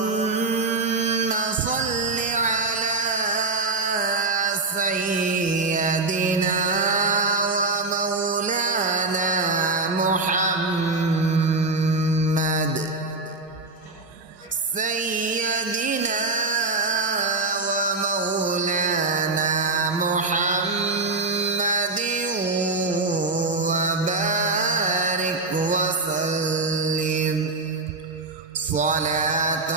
اللهم صل على سيدنا ومولانا محمد سيدنا ومولانا محمد وبارك وسلم صلاة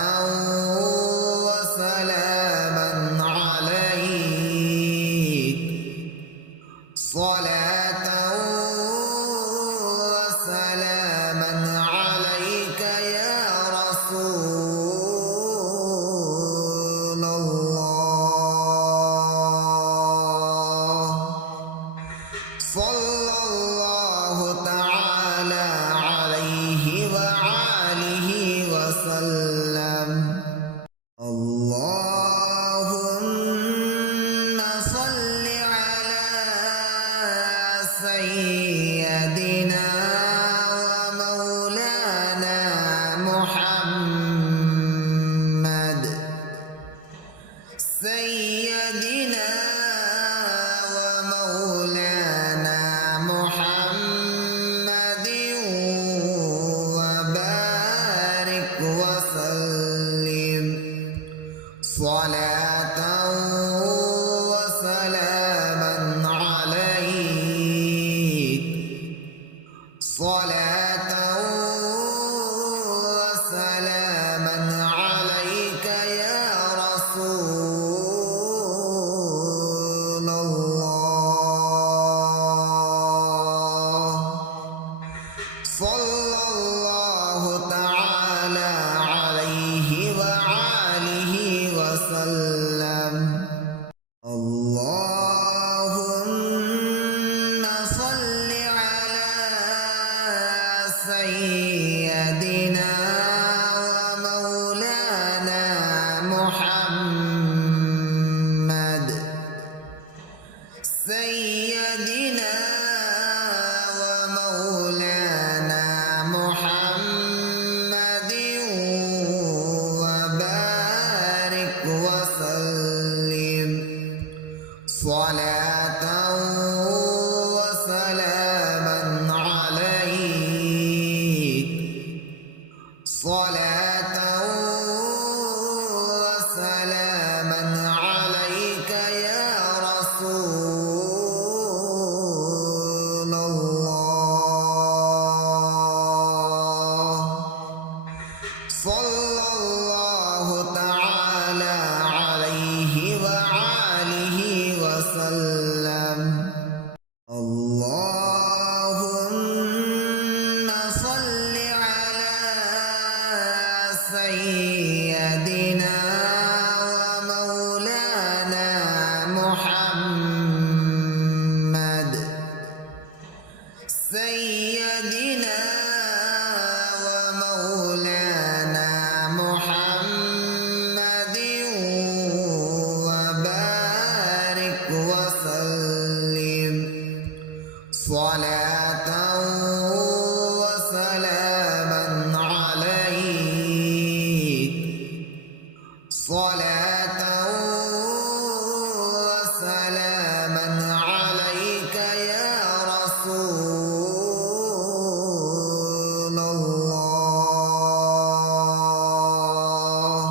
وسلاما عليك صلاة وسلاما عليك يا رسول الله صلى الله تعالى عليه وآله وسلم اللهم صل على سيدنا ومولانا محمد سيدنا ومولانا محمد وبارك وسلم صلاة وسلاما عليك صلاة وسلاما عليك يا رسول الله صلى الله تعالى عليه وآله وسلم اللهم صل على سيدنا ومولانا محمد سيدنا ومولانا محمد وبارك وسلم صلاة وسلاما عليك صلاة وسلاما عليك يا رسول الله صلى الله تعالى عليه وآله وسلم اللهم صل على سيدنا ومولانا محمد سيدنا ومولانا محمد وبارك وسلم صلاة وسلاما عليك صلاة وسلاما عليك يا رسول الله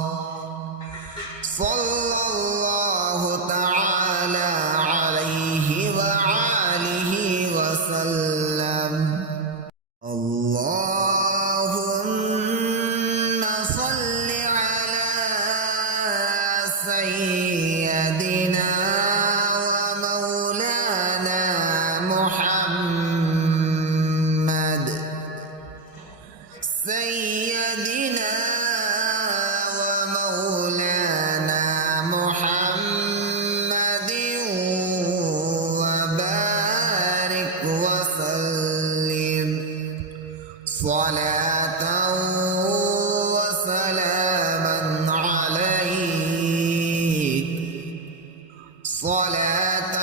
صلى الله تعالى عليه وآله وسلم اللهم صل على سيدنا ومولانا محمد سيدنا ومولانا محمد وبارك وسلم صلاة وسلاما عليك صلاة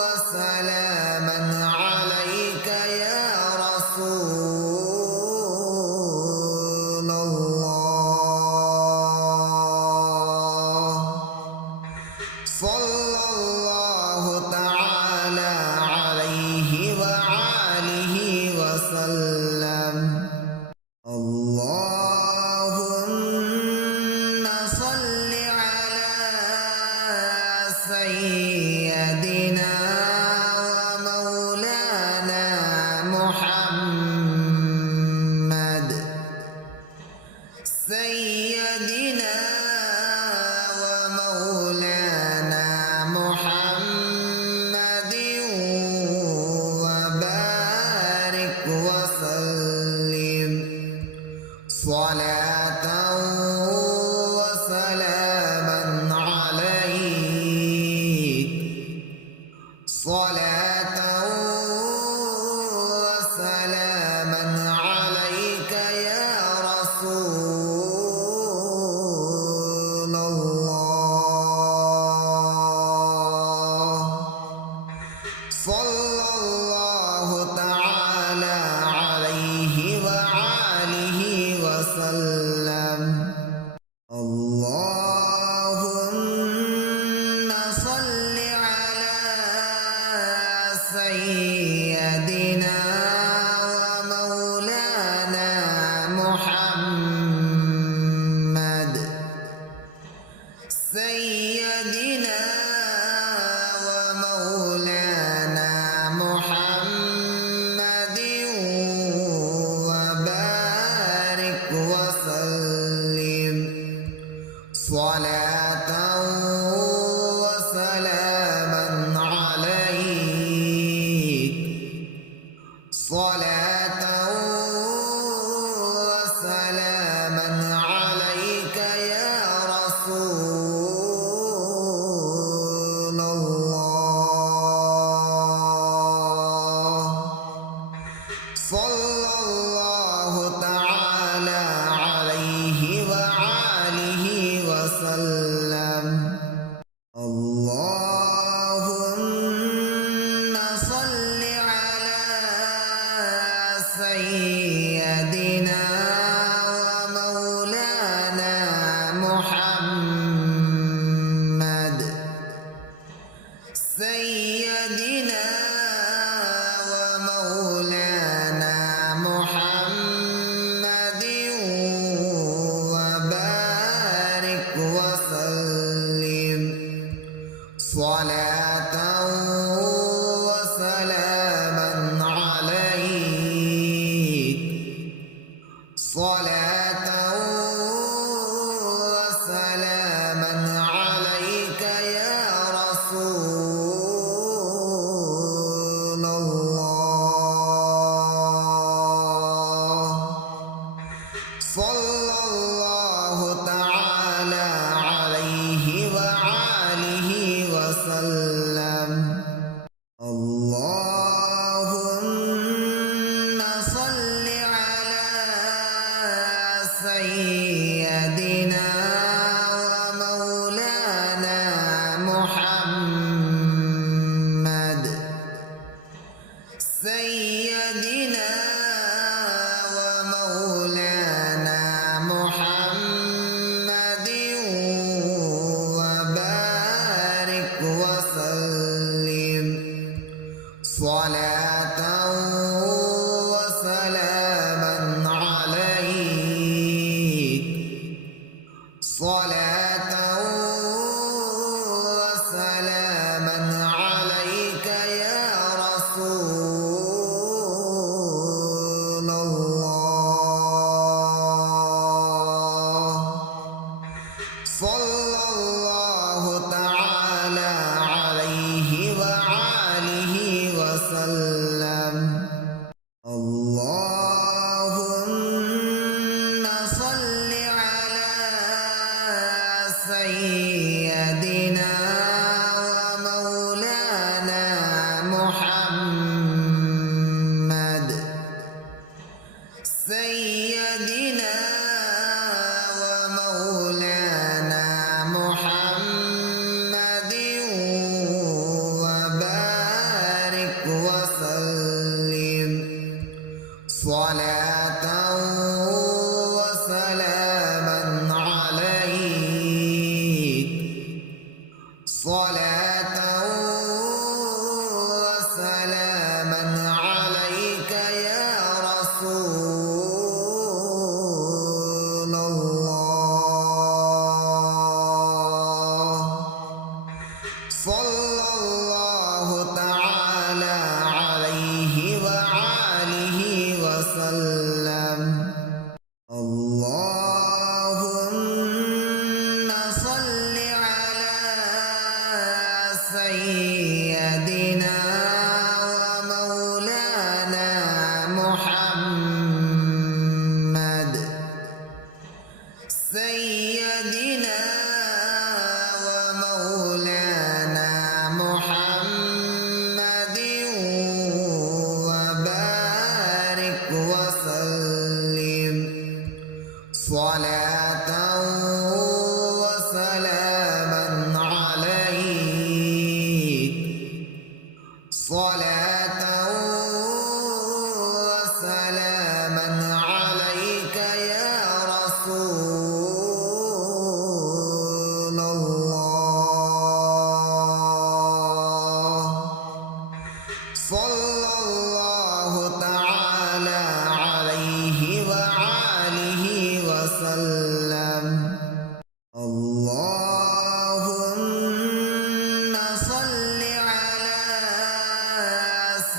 وسلاما عليك يا رسول صلاة وسلاما عليك صلاة وسلاما عليك يا رسول الله صلى الله تعالى عليه وآله وسلم اللهم صل على سيدنا ومولانا محمد سيدنا ومولانا محمد وبارك وسلم صلاة وسلاما عليك صلاة وسلاما عليك يا رسول الله صلى الله تعالى عليه وآله وسلم اللهم صل على سيدنا ومولانا محمد سيدنا ومولانا محمد وبارك وسلم صلاة وسلاما عليك صلاة وسلاما عليك يا رسول الله صلى الله تعالى عليه وآله وسلم اللهم صل على سيدنا ومولانا محمد سيدنا ومولانا محمد وبارك وسلم صلاة وسلاما عليك صلاة وسلاما عليك يا رسول الله صلى الله تعالى عليه وآله وسلم اللهم صل على سيدنا ومولانا محمد سيدنا ومولانا محمد وبارك وسلم صلاة وسلاما عليك صلاة وسلاما عليك يا رسول صلاة وسلاما عليك صلاة وسلاما عليك يا رسول الله صلى الله تعالى عليه وآله وسلم اللهم صل على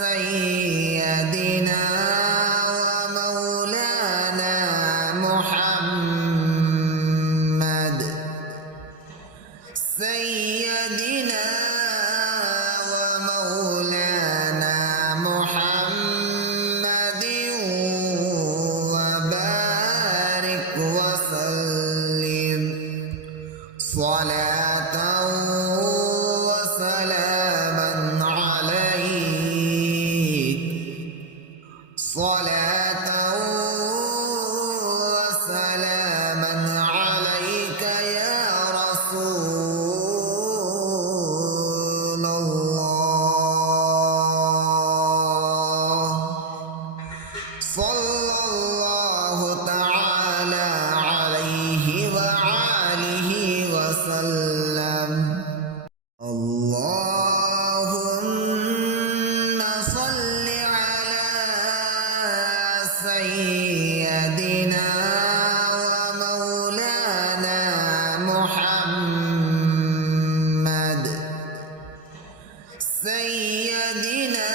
سيدنا ومولانا محمد سيدنا ومولانا محمد وبارك وسلم صلاة وسلاما عليك صلاة وسلاما عليك يا رسول الله صلى الله تعالى عليه وآله وسلم اللهم صل على سيدنا ومولانا محمد سيدنا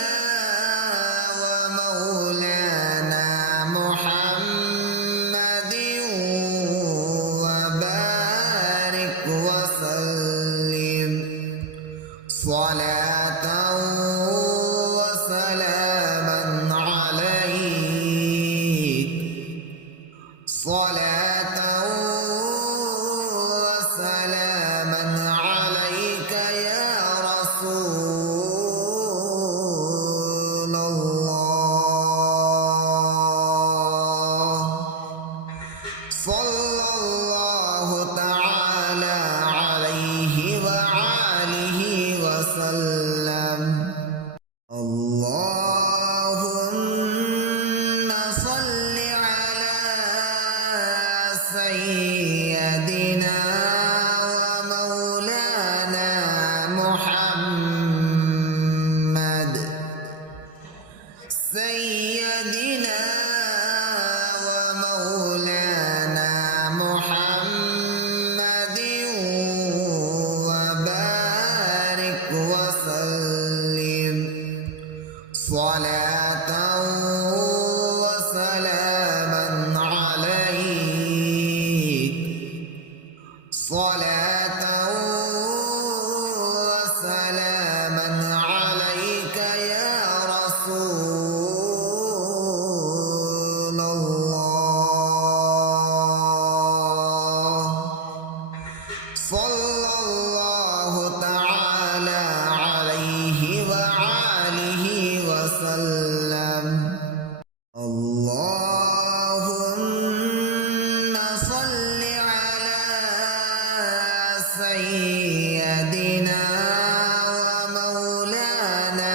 ومولانا محمد وبارك وسلم صلاة وسلاما عليك صلاة وسلاما عليك يا رسول الله صلى الله تعالى عليه وآله وسلم اللهم صل على سيدنا ومولانا محمد سيدنا ومولانا محمد وبارك وسلم صلاة وسلاما عليك صلاة وسلاما عليك يا رسول الله صلى الله تعالى عليه وآله وسلم اللهم صل على سيدنا ومولانا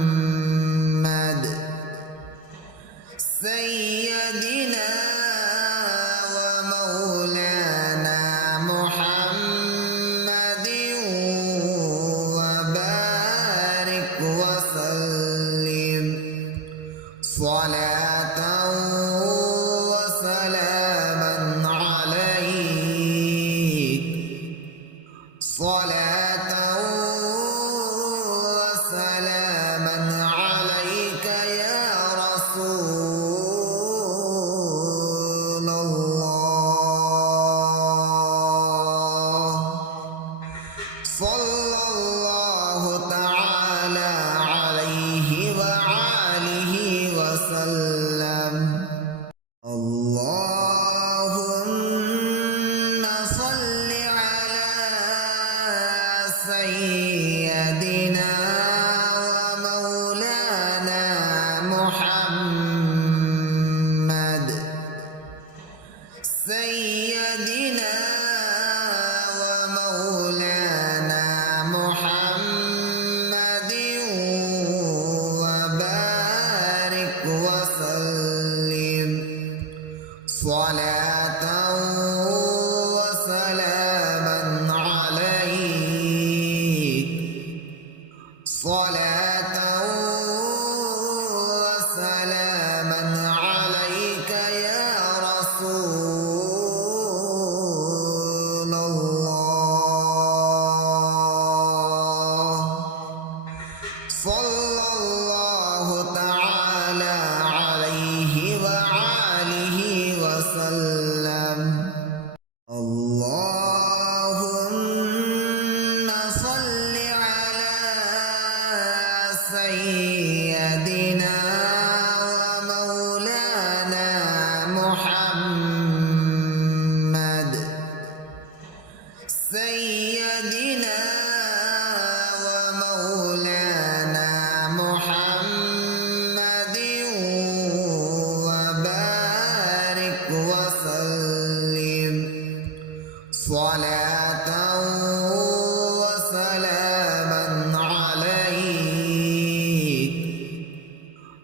محمد سيدنا ومولانا محمد وبارك وسلم صلاة وسلاما عليك صلاة وسلاما عليك يا رسول الله صلى الله تعالى عليه وآله وسلم اللهم صل على سيدنا ومولانا محمد وسلم صلاة وسلاما عليك صلاة وسلاما عليك يا رسول الله صلى الله تعالى عليه وآله وسلم اللهم صل على سيدنا ومولانا محمد سيدنا ومولانا محمد وبارك وسلم صلاة وسلاما عليك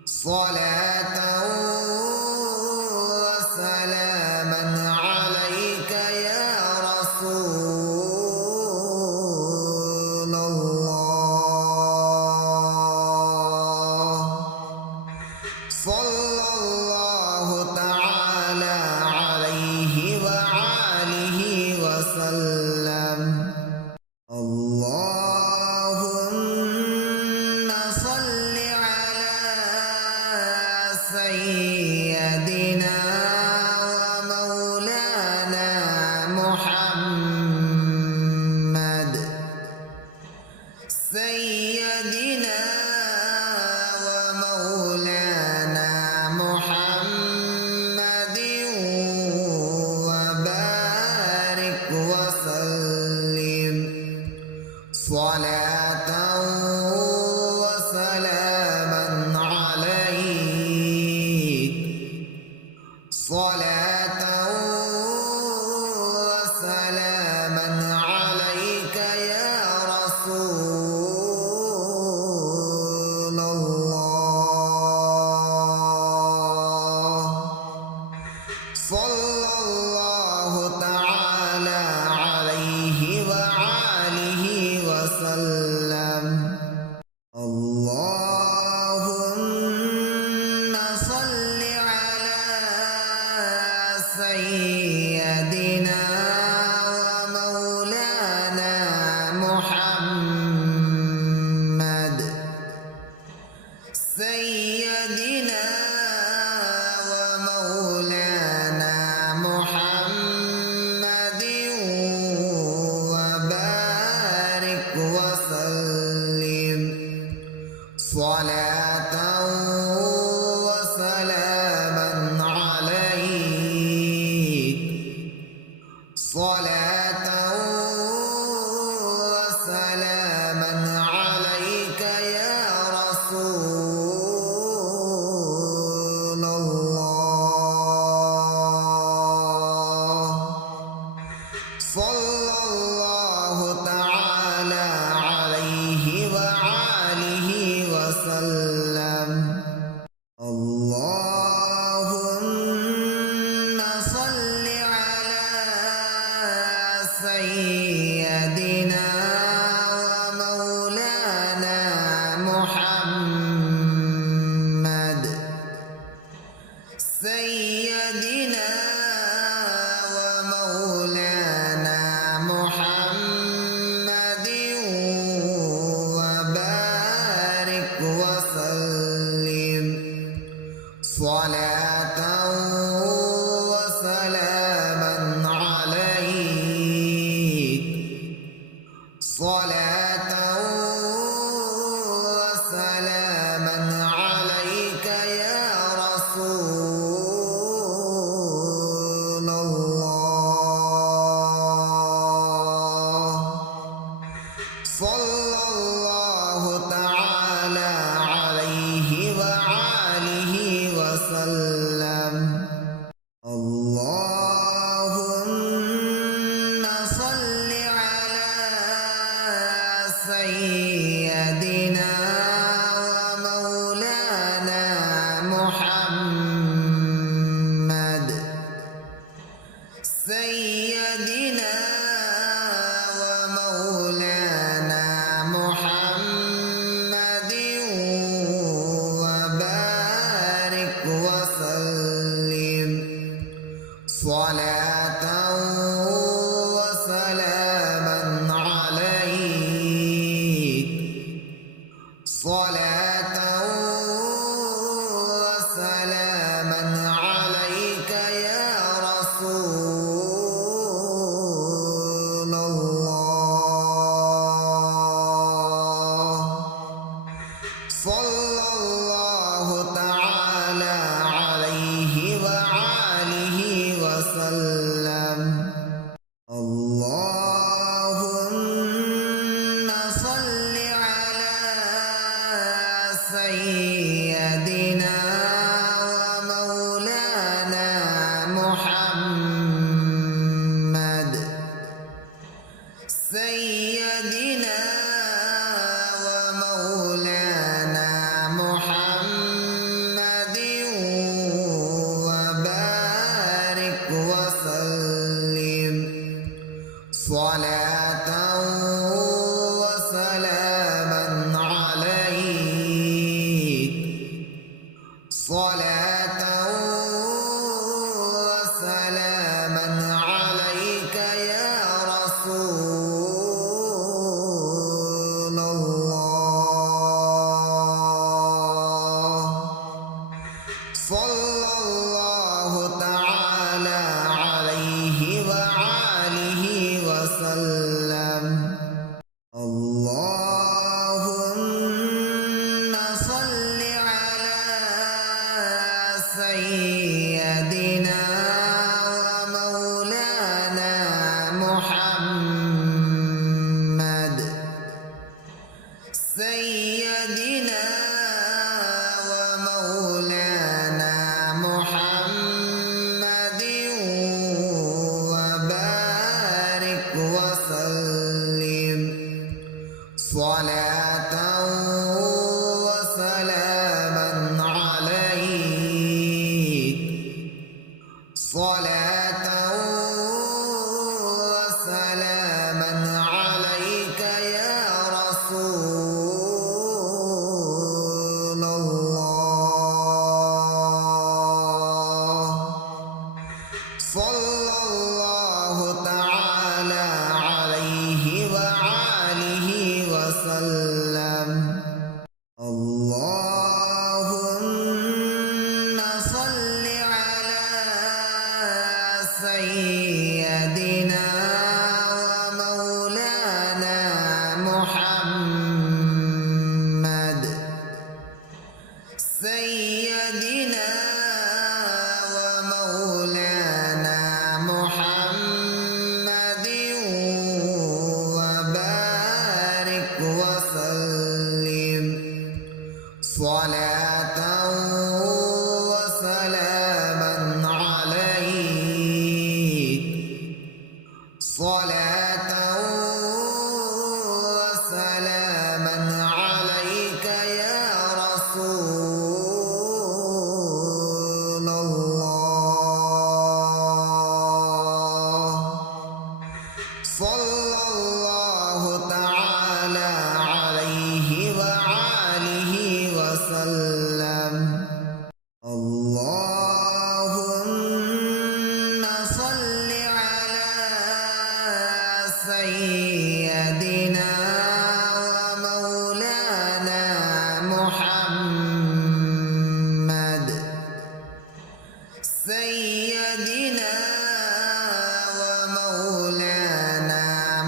صلاة وسلاما عليك يا رسول الله صلى الله تعالى عليه وآله وسلم اللهم صل على سيدنا ومولانا محمد سيدنا ومولانا محمد وبارك وسلم صلاة وسلاما عليك صلاة وسلاما عليك يا رسول الله صلى الله تعالى عليه وآله وسلم اللهم صل على سيدنا ومولانا محمد سيدنا ومولانا محمد وبارك وسلم صلاة وسلاما عليك صلاة وسلاما عليك يا رسول الله صلى الله تعالى عليه وآله وسلم اللهم صل على سيدنا ومولانا محمد سيدنا ومولانا محمد وبارك وسلم صلاة وسلاما عليك صلاة وسلاما عليك يا رسول الله صلى الله تعالى عليه وآله وسلم وسلم صلاة وسلاما عليك صلاة وسلاما عليك يا رسول الله صلى الله تعالى عليه وآله وسلم اللهم صل على سيدنا ومولانا محمد سيدنا ومولانا محمد وبارك وسلم صلاة وسلاما عليك صلاة وسلاما عليك يا رسول الله صلى الله تعالى عليه وآله وسلم اللهم صل على سيدنا ومولانا محمد سيدنا ومولانا محمد وبارك وسلم صلاة وسلاما عليك صلاة وسلاما عليك يا رسول الله صلى الله تعالى عليه وآله وسلم اللهم صل على سيدنا ومولانا محمد سيدنا ومولانا محمد وبارك وسلم صلاة وسلاما عليك صلاة وسلاما عليك يا رسول الله صلى الله تعالى عليه وآله وسلم اللهم صل على سيدنا ومولانا محمد سيدنا ومولانا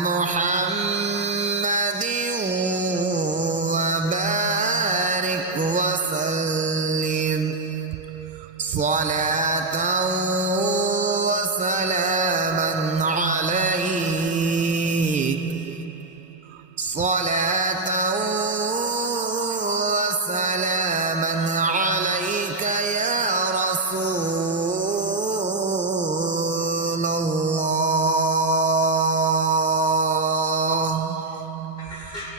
محمد وبارك وسلم صلاة وسلاما عليك صلاة وسلاما عليك يا رسول الله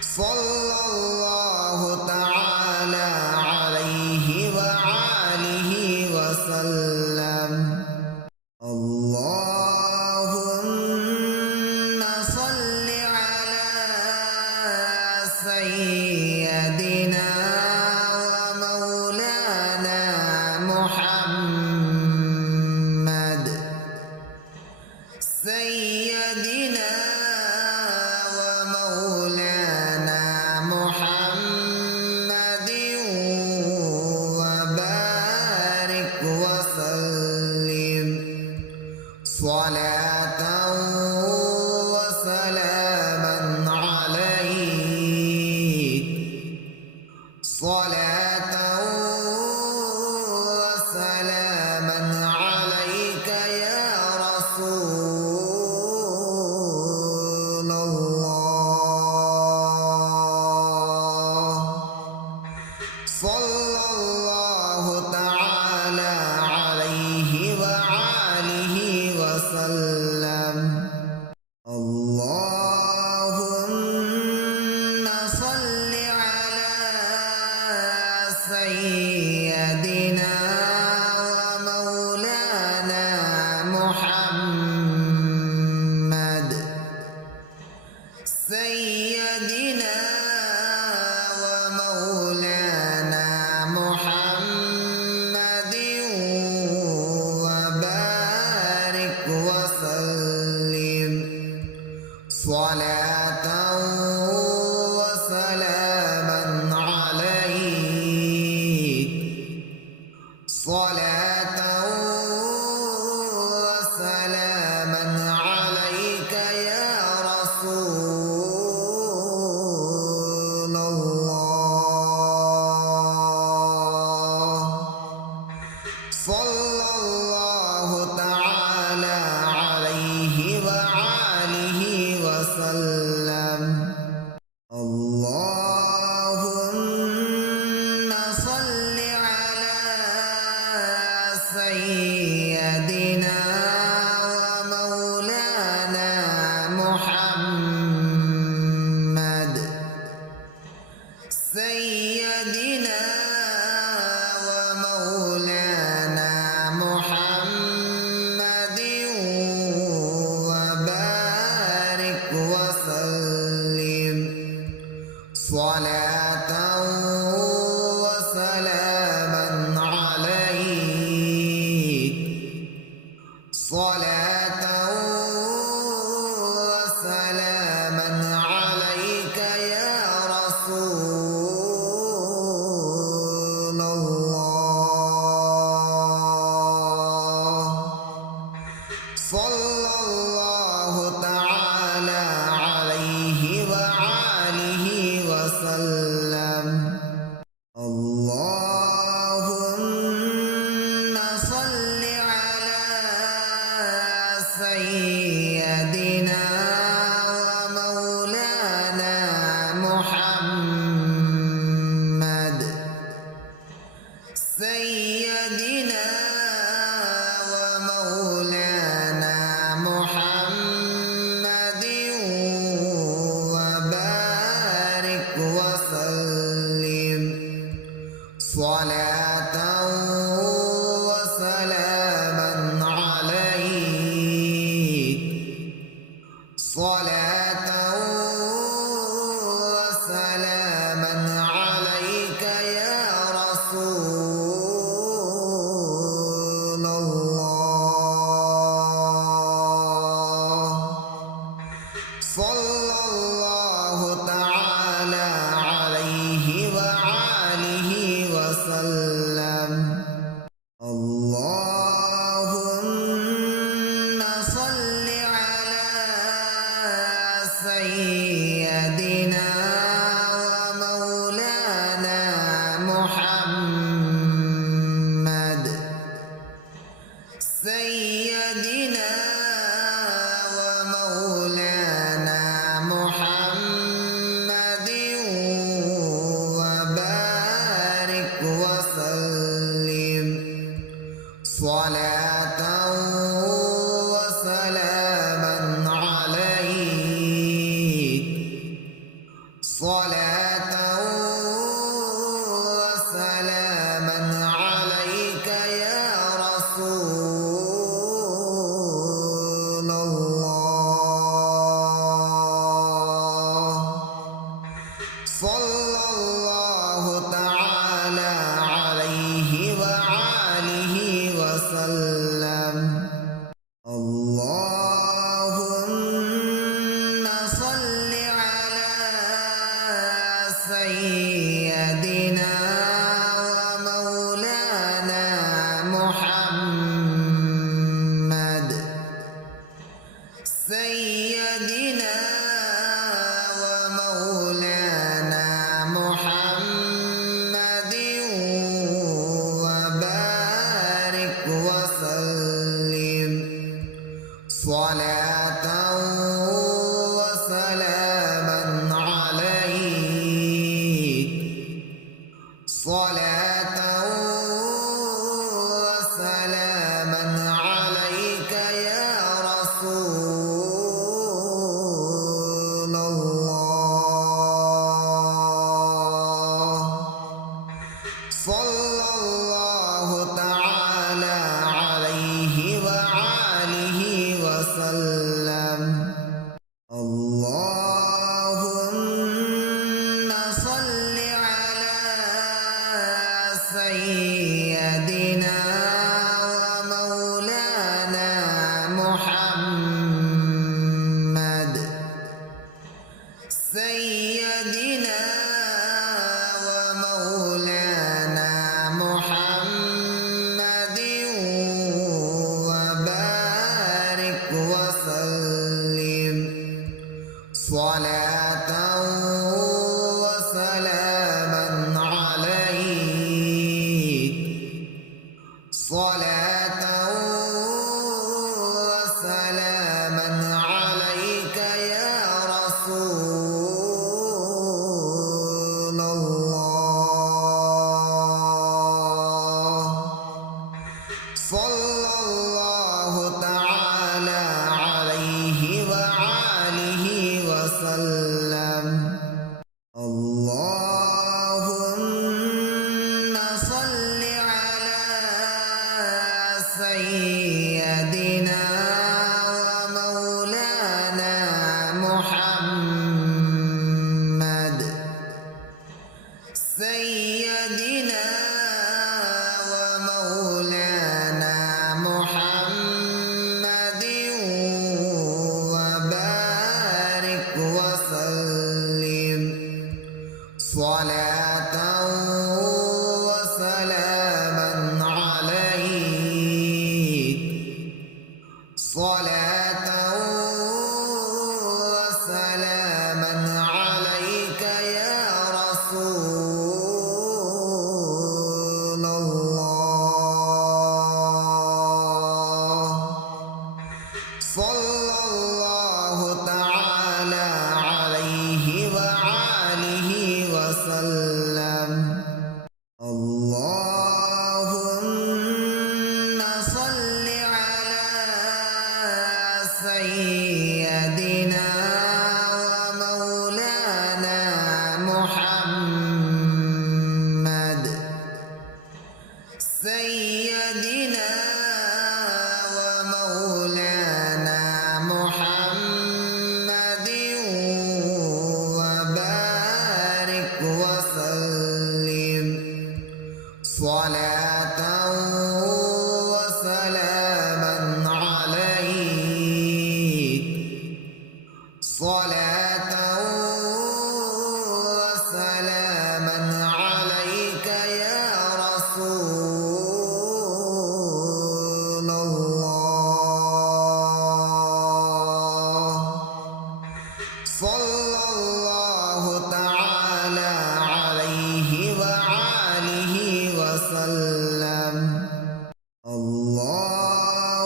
صلى الله تعالى عليه وآله وسلم صلى الله تعالى عليه وآله وسلم. اللهم صل على سيدنا ومولانا محمد سيدنا ومولانا محمد وبارك وسلم صلاة وسلاما عليك صلاة وسلاما عليك يا رسول الله. صلى الله تعالى عليه وآله وسلم. اللهم صل على سيدنا ومولانا محمد سيدنا ومولانا محمد وبارك وسلم صلاة وسلاما عليك صلاة وسلاما عليك يا رسول الله. صلى الله تعالى عليه وآله وسلم. اللهم صل على سيدنا ومولانا محمد سيدنا ومولانا محمد وبارك وسلم صلاة وسلاما عليك صلاة وسلاما عليك يا رسول الله. صلى الله تعالى عليه وآله وسلم. اللهم صل على سيدنا ومولانا محمد سيدنا ومولانا محمد وبارك وسلم صلاة وسلاما عليك صلاة وسلاما عليك يا رسول الله. صلى الله تعالى عليه وآله وسلم. صلى الله تعالى عليه وآله وسلم اللهم صل على سيدنا ومولانا محمد سيدنا ومولانا محمد وبارك وسلم صلاة وسلاما عليك صلاة وسلاما عليك يا رسول الله صلى الله تعالى عليه وآله وسلم اللهم صل على سيدنا ومولانا محمد سيدنا ومولانا محمد وبارك وسلم صلاة وسلاما عليك صلاة وسلاما عليك يا رسول الله صلى الله تعالى عليه وآله وسلم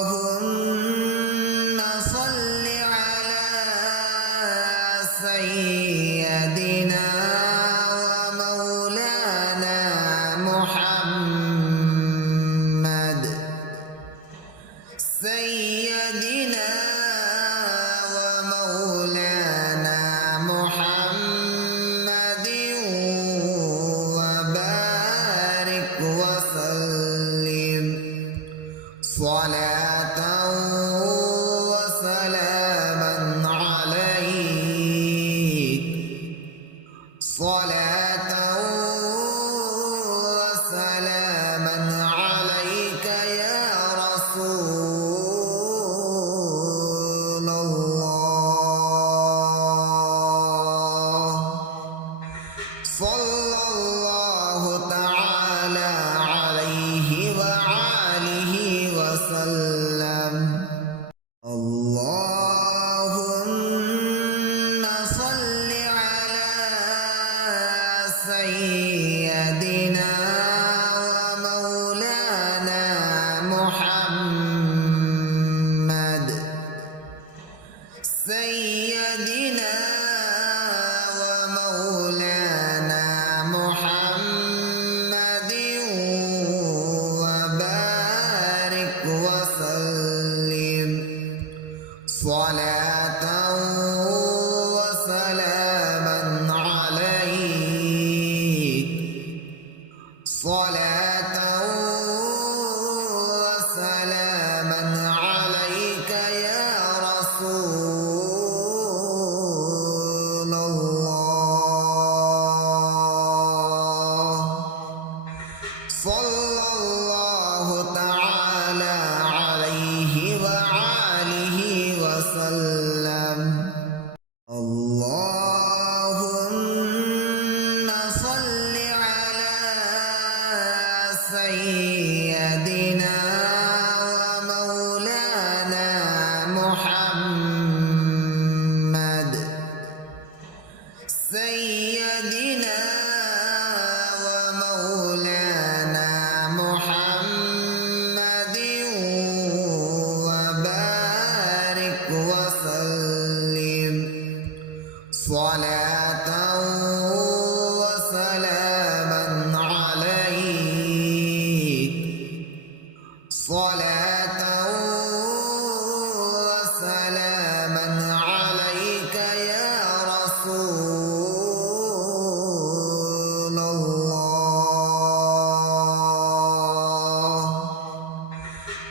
اللهم صل على سيدنا ومولانا محمد سيدنا ومولانا محمد وبارك وسلم صلاة وسلاما عليك صلاة وسلاما عليك يا رسول الله صلى الله تعالى عليه وآله وسلم اللهم صل على سيدنا ومولانا محمد سيدنا ومولانا محمد وبارك وسلم صلاة وسلاما عليك صلاة وسلاما عليك يا رسول الله صلى الله تعالى عليه وآله وسلم صلاة وسلاما عليك يا رسول الله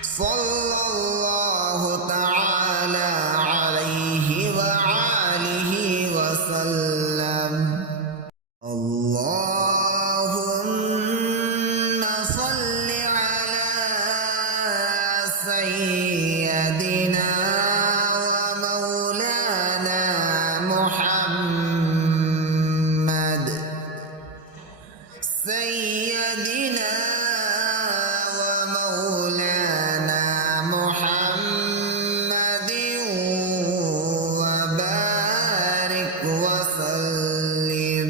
صلى الله تعالى عليه وآله وسلم اللهم صل على سيدنا ومولانا محمد سيدنا ومولانا محمد وبارك وسلم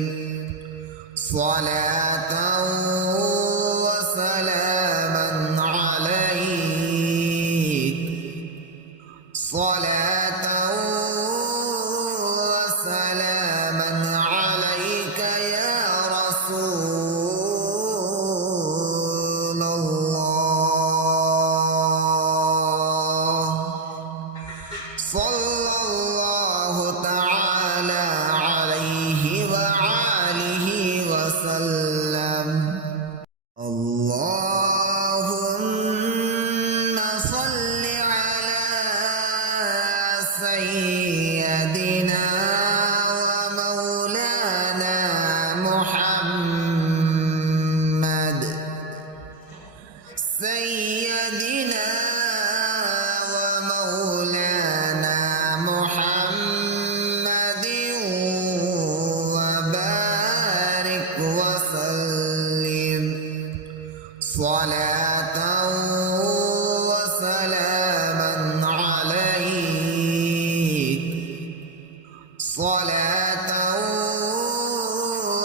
صلاة وسلاما عليك صلاة وسلاما عليك يا رسول الله صلى الله تعالى عليه وآله وسلم اللهم صل على سيدنا ومولانا محمد سيدنا ومولانا محمد وبارك وسلم صلاة وسلاما عليك صلاة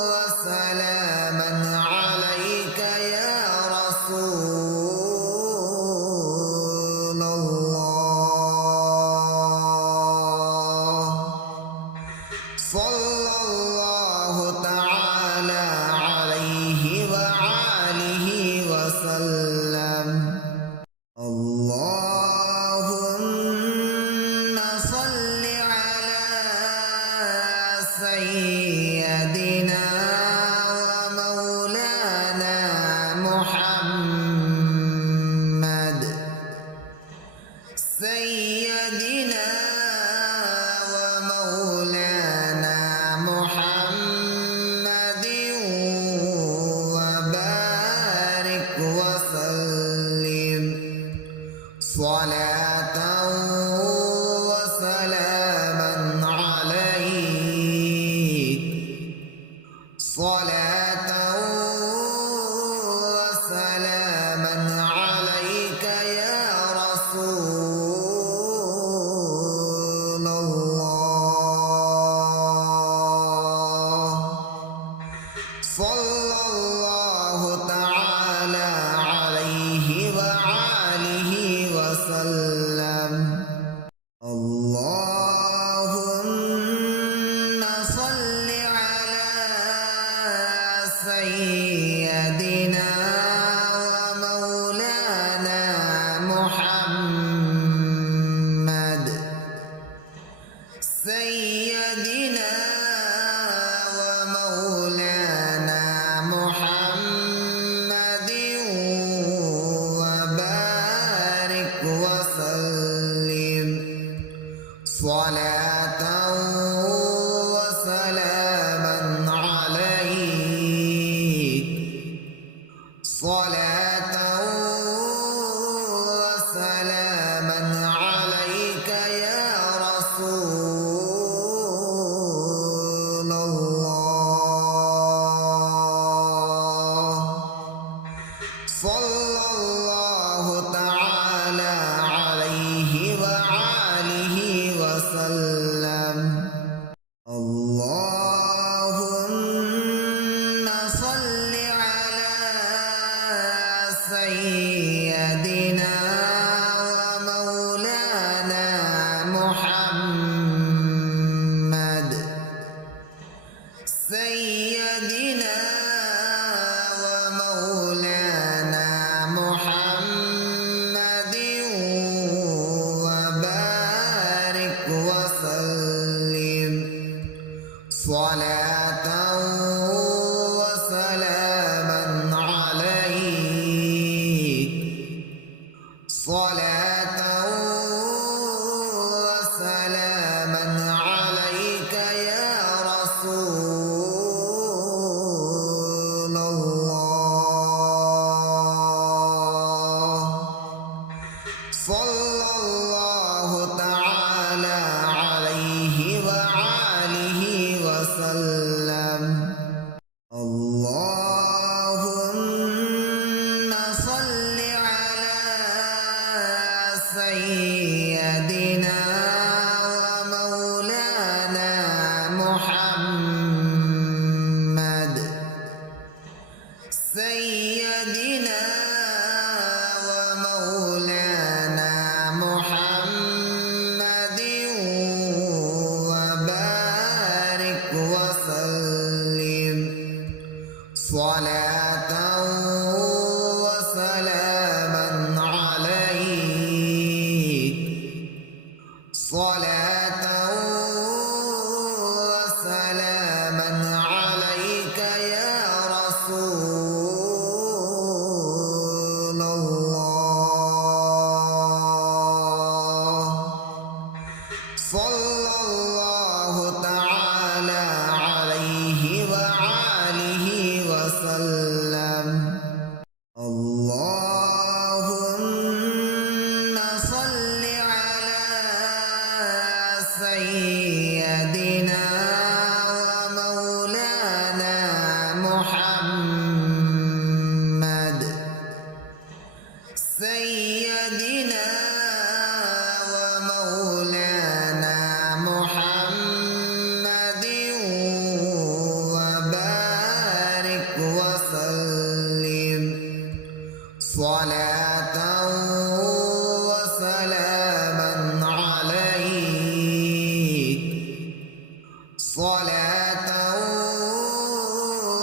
وسلاما عليك يا رسول الله صلى الله تعالى عليه وآله وسلم اللهم صل على سيدنا ومولانا محمد سيدنا ومولانا محمد وبارك وسلم صلاة وسلاما عليك صلاة وسلاما عليك يا رسول الله صلى الله تعالى عليه وآله وسلم اللهم صل على سيدنا ومولانا محمد سيدنا ومولانا محمد وبارك وسلم صلاة وسلاما عليك اللهم صل على سيدنا ومولانا محمد سيدنا ومولانا محمد وبارك وسلم صلاة وسلاما عليك صلاة وسلاما عليك يا رسول الله صلى الله تعالى عليه وآله وسلم صلاة وسلاما عليك يا رسول الله صلى الله تعالى عليه وآله وسلم اللهم صل على سيدنا ومولانا محمد سيدنا ومولانا محمد وبارك وسلم صلاة وسلاما عليك صلاة وسلاما عليك يا رسول الله صلى الله تعالى عليه وآله وسلم اللهم صل على سيدنا ومولانا محمد سيدنا ومولانا محمد وبارك وسلم صلاة وسلاما عليك صلاة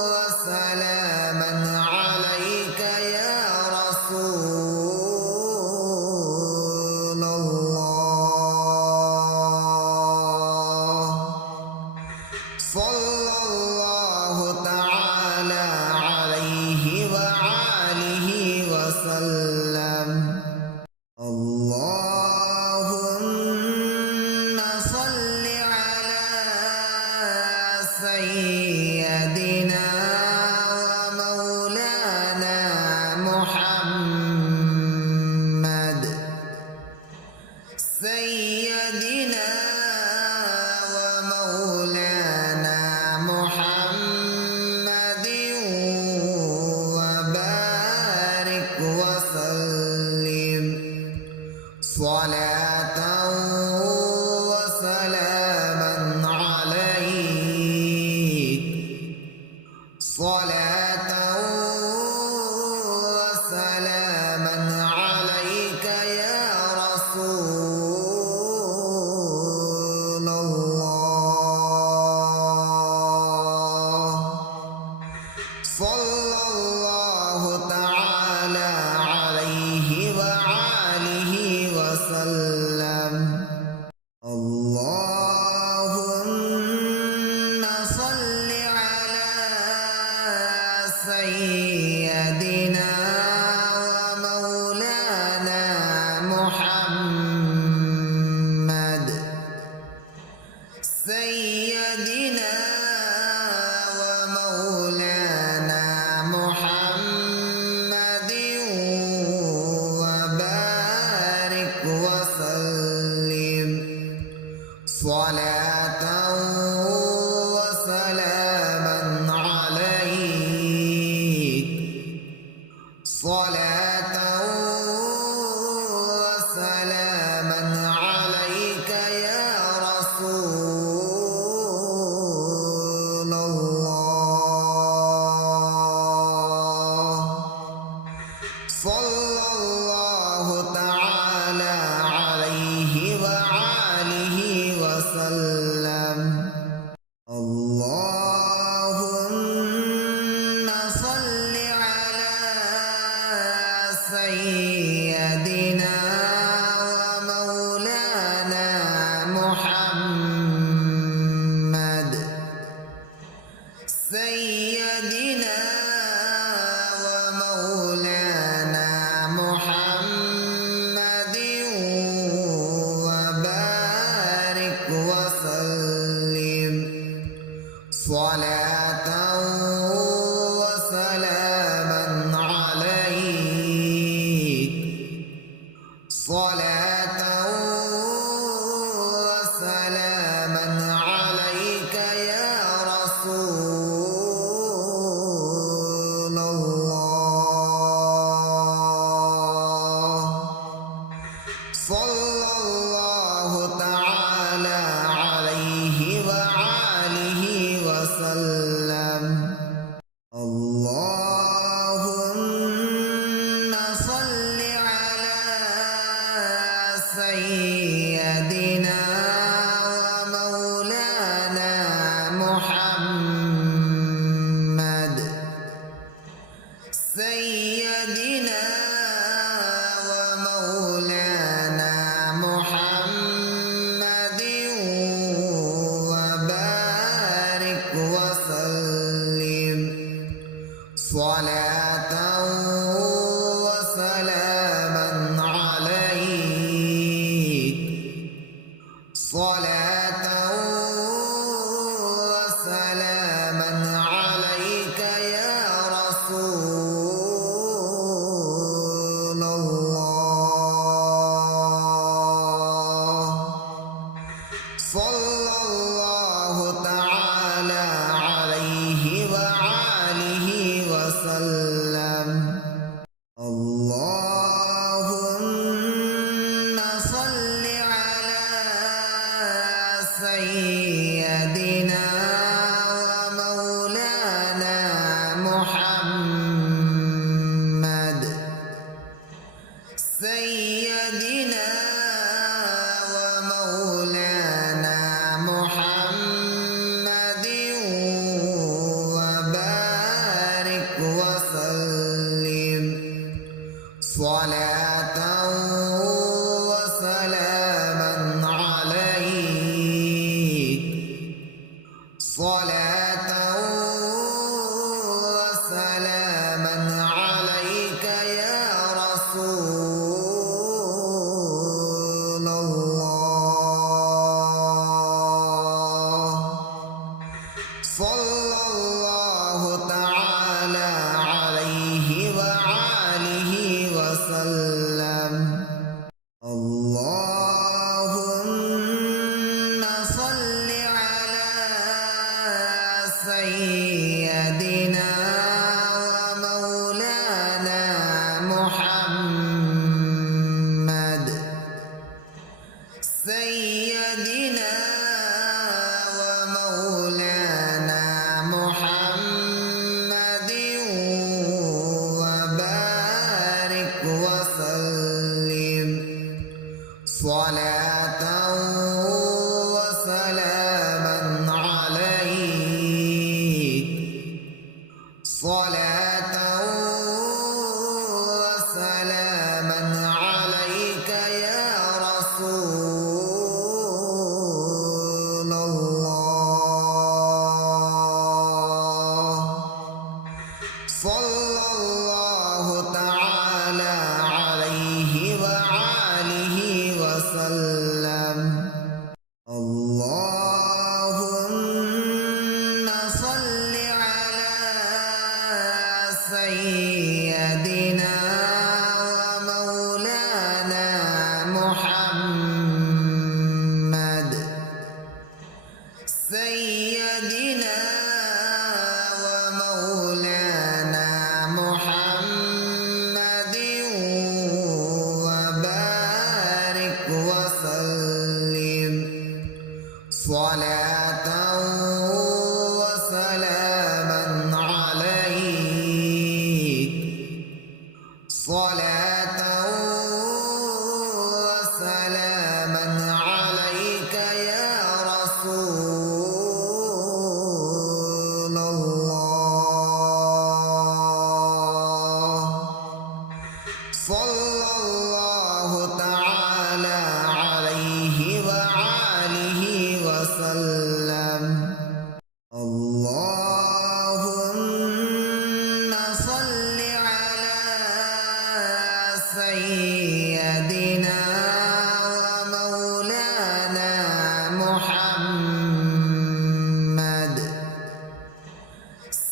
وسلاما عليك يا رسول الله صلى الله تعالى عليه وآله وسلم اللهم صل على سيدنا ومولانا محمد سيدنا ومولانا محمد وبارك وسلم صلاة وسلاما عليك صلاة وسلاما عليك يا رسول الله صلى الله تعالى عليه وآله وسلم اللهم صل على سيدنا ومولانا محمد سيدنا ومولانا محمد وبارك وسلم صلاة وسلاما عليك صلاة وسلاما عليك يا رسول الله صلى الله تعالى عليه وآله وسلم سيدنا ومولانا محمد سيدنا ومولانا محمد وبارك وسلم صلاة وسلاما عليك صلاة وسلاما عليك يا رسول الله صلى الله تعالى عليه وآله وسلم اللهم صل على سيدنا ومولانا محمد سيدنا ومولانا محمد وبارك وسلم صلاة وسلاما عليك صلاة وسلاما عليك يا رسول الله صلى الله تعالى عليه وآله وسلم اللهم صل على سيدنا ومولانا محمد سيدنا ومولانا محمد وبارك وسلم صلاة وسلاما عليك صلاة وسلاما عليك يا رسول الله صلى الله تعالى عليه وآله وسلم اللهم صل على سيدنا ومولانا محمد سيدنا ومولانا محمد وبارك وسلم صلاة وسلاما عليك صلاة وسلاما عليك يا رسول الله صلى الله تعالى عليه وآله وسلم اللهم صل على سيدنا ومولانا محمد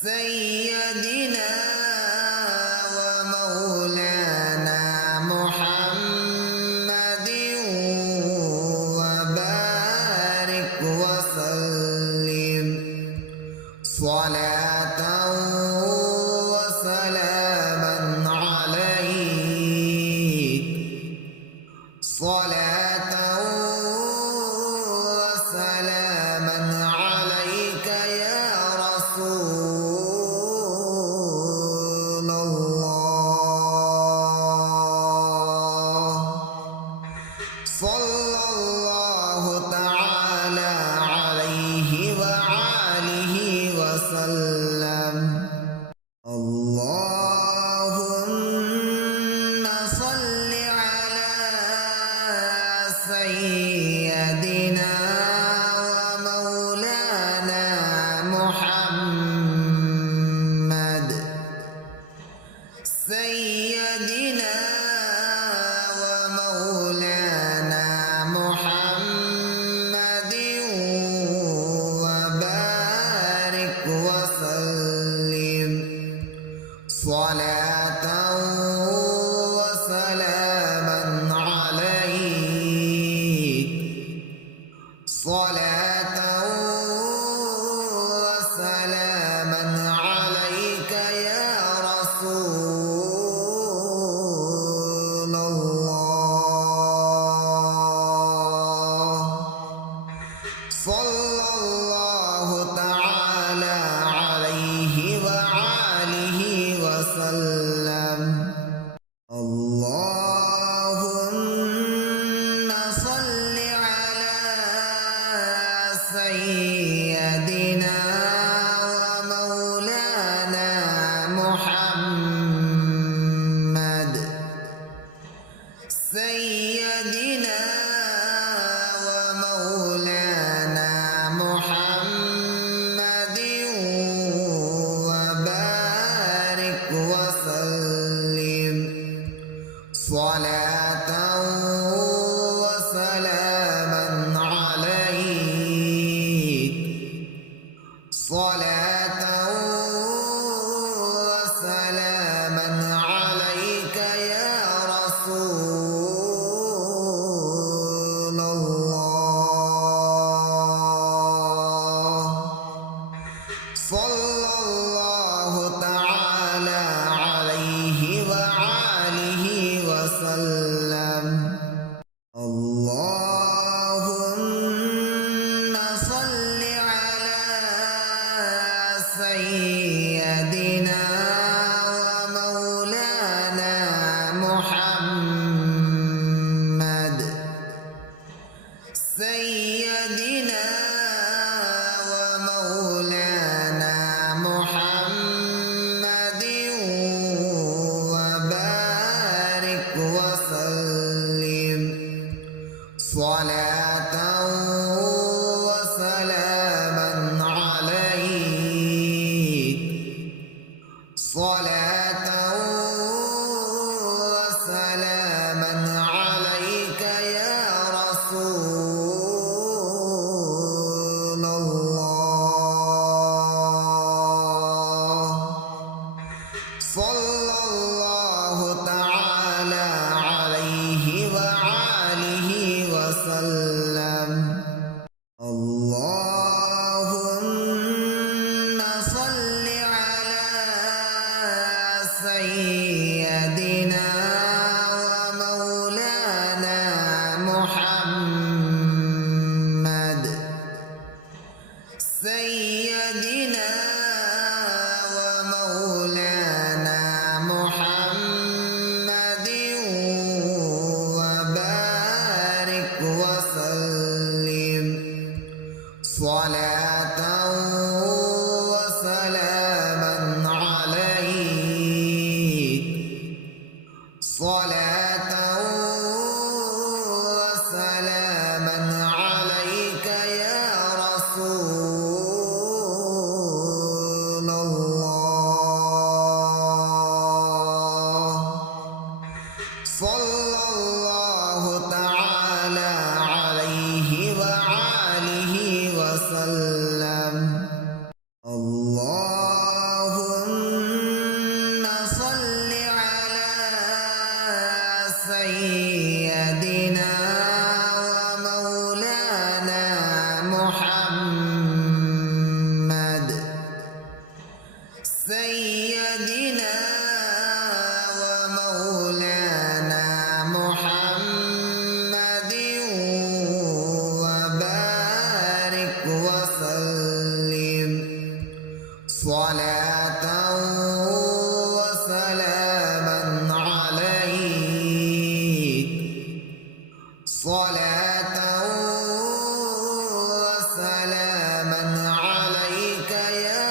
سيدنا ومولانا محمد وبارك وسلم صلاة وسلاما عليك صلاة وسلاما عليك يا رسول الله سيدنا ومولانا محمد سيدنا ومولانا محمد وبارك وسلم صلاة وسلاما عليك صلاة وسلاما عليك يا رسول الله صلى الله تعالى عليه وآله وسلم اللهم صل على سيدنا ومولانا محمد سيدنا ومولانا محمد وبارك وسلم صلاة وسلاما عليك صلاة وسلاما عليك يا رسول الله صلى الله تعالى عليه وآله وسلم اللهم صل على سيدنا ومولانا محمد سيدنا ومولانا محمد وبارك وسلم صلاة وسلاما عليك صلاة وسلاما عليك يا رسول الله صلى الله تعالى عليه وآله وسلم اللهم صل على سيدنا ومولانا محمد سيدنا ومولانا محمد وبارك وسلم صلاة وسلاما عليك صلاة وسلاما عليك يا رسول الله صلى الله تعالى عليه وآله وسلم اللهم صل على سيدنا ومولانا محمد سيدنا ومولانا محمد وبارك وسلم صلاة وسلاما عليك صلاة وسلاما عليك يا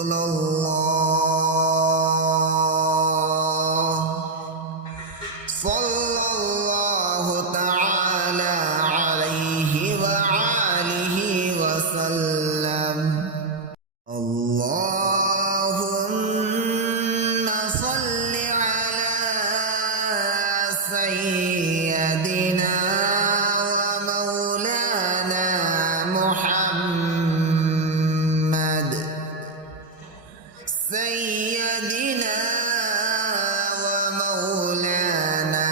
رسول الله صلى الله تعالى عليه وآله وسلم اللهم صل على سيدنا ومولانا محمد سيدنا ومولانا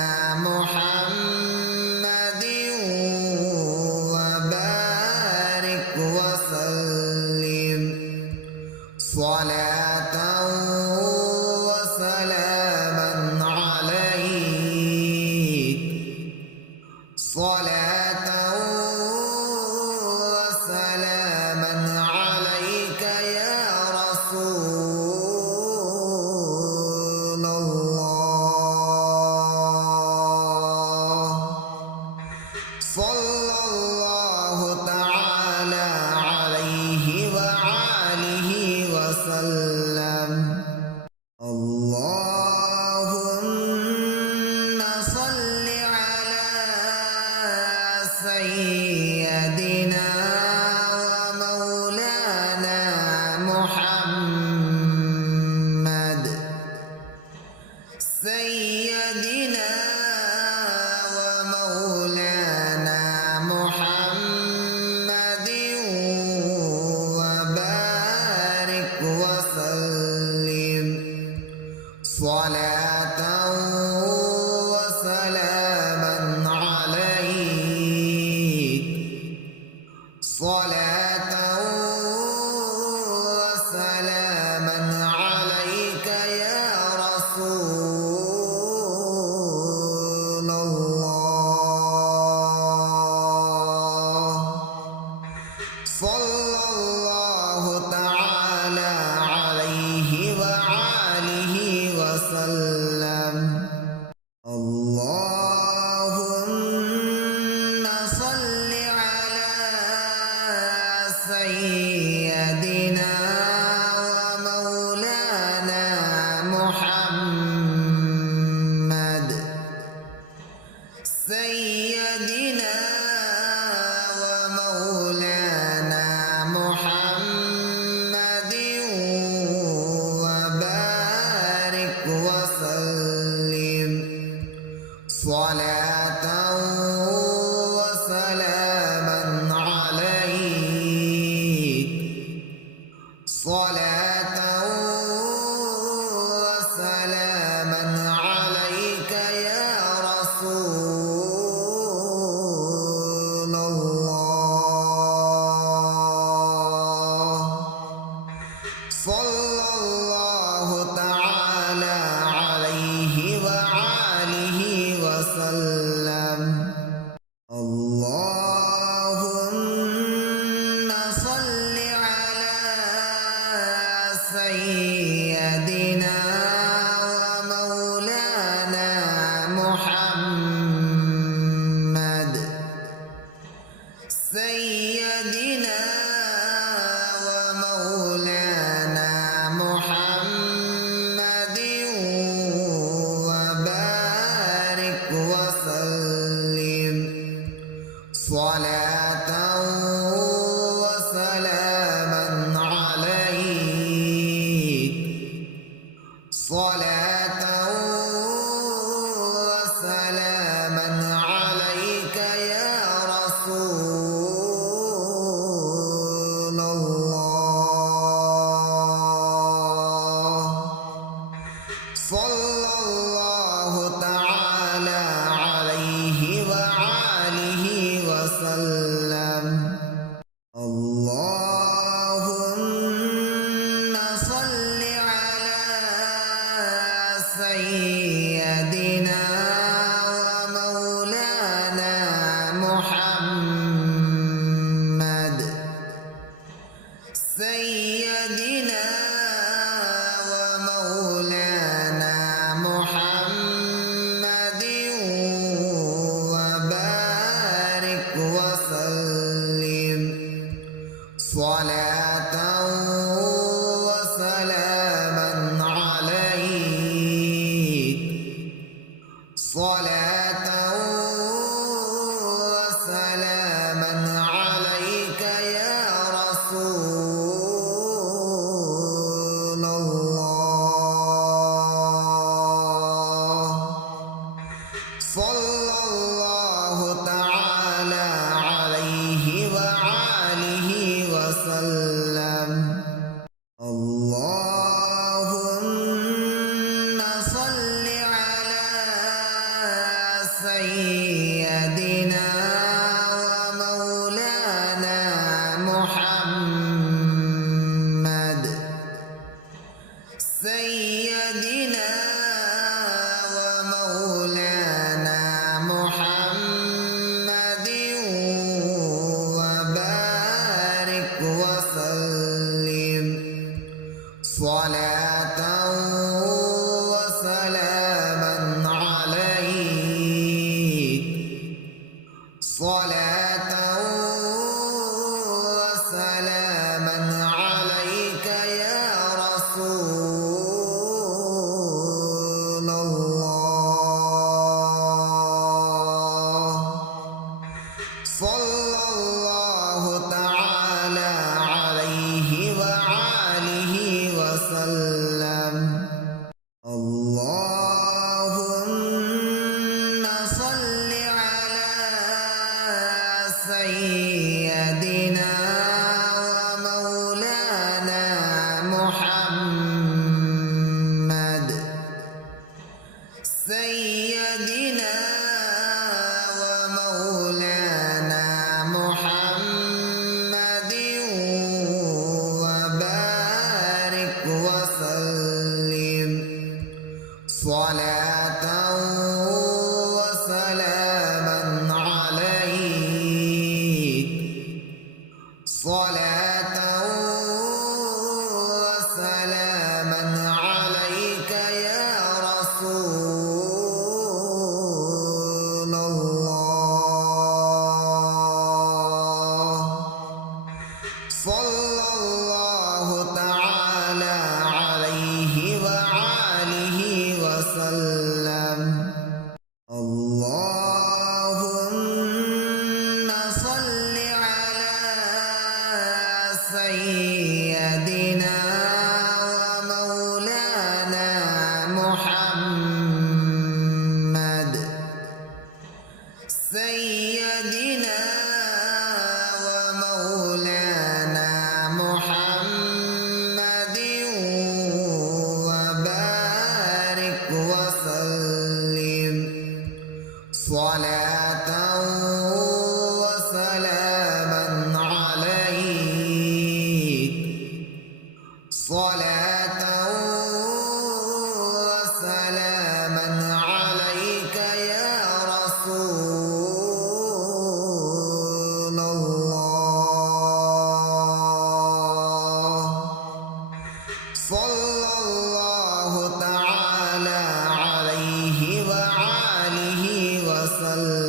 محمد وبارك وسلم صلاة وسلاما عليك صلاة وسلاما عليك يا رسول الله صلى الله تعالى عليه وآله وسلم اللهم صل على سيدنا ومولانا محمد سيدنا ومولانا محمد وبارك وسلم صلاة وسلاما عليك صلاة وسلاما عليك يا رسول الله صلى الله تعالى عليه وآله وسلم اللهم صل على سيدنا ومولانا محمد سيدنا ومولانا محمد وبارك وسلم صلاة وسلاما عليك صلاة وسلاما عليك يا رسول الله صلى الله تعالى عليه وآله وسلم صلاة وسلاما عليك يا رسول الله صلى الله تعالى عليه وآله وسلم اللهم صل على سيدنا ومولانا محمد سيدنا ومولانا محمد وبارك وسلم صلاة وسلاما عليك صلاة وسلاما عليك يا رسول الله صلى الله تعالى عليه وآله وسلم اللهم صل على سيدنا ومولانا محمد سيدنا ومولانا محمد وبارك وسلم صلاة وسلاما عليك صلاة وسلاما عليك يا رسول الله صلى الله تعالى عليه وآله وسلم اللهم صل على سيدنا ومولانا محمد سيدنا ومولانا محمد وبارك وسلم صلاة وسلاما عليك صلاة وسلاما عليك يا رسول الله صلى الله تعالى عليه وآله وسلم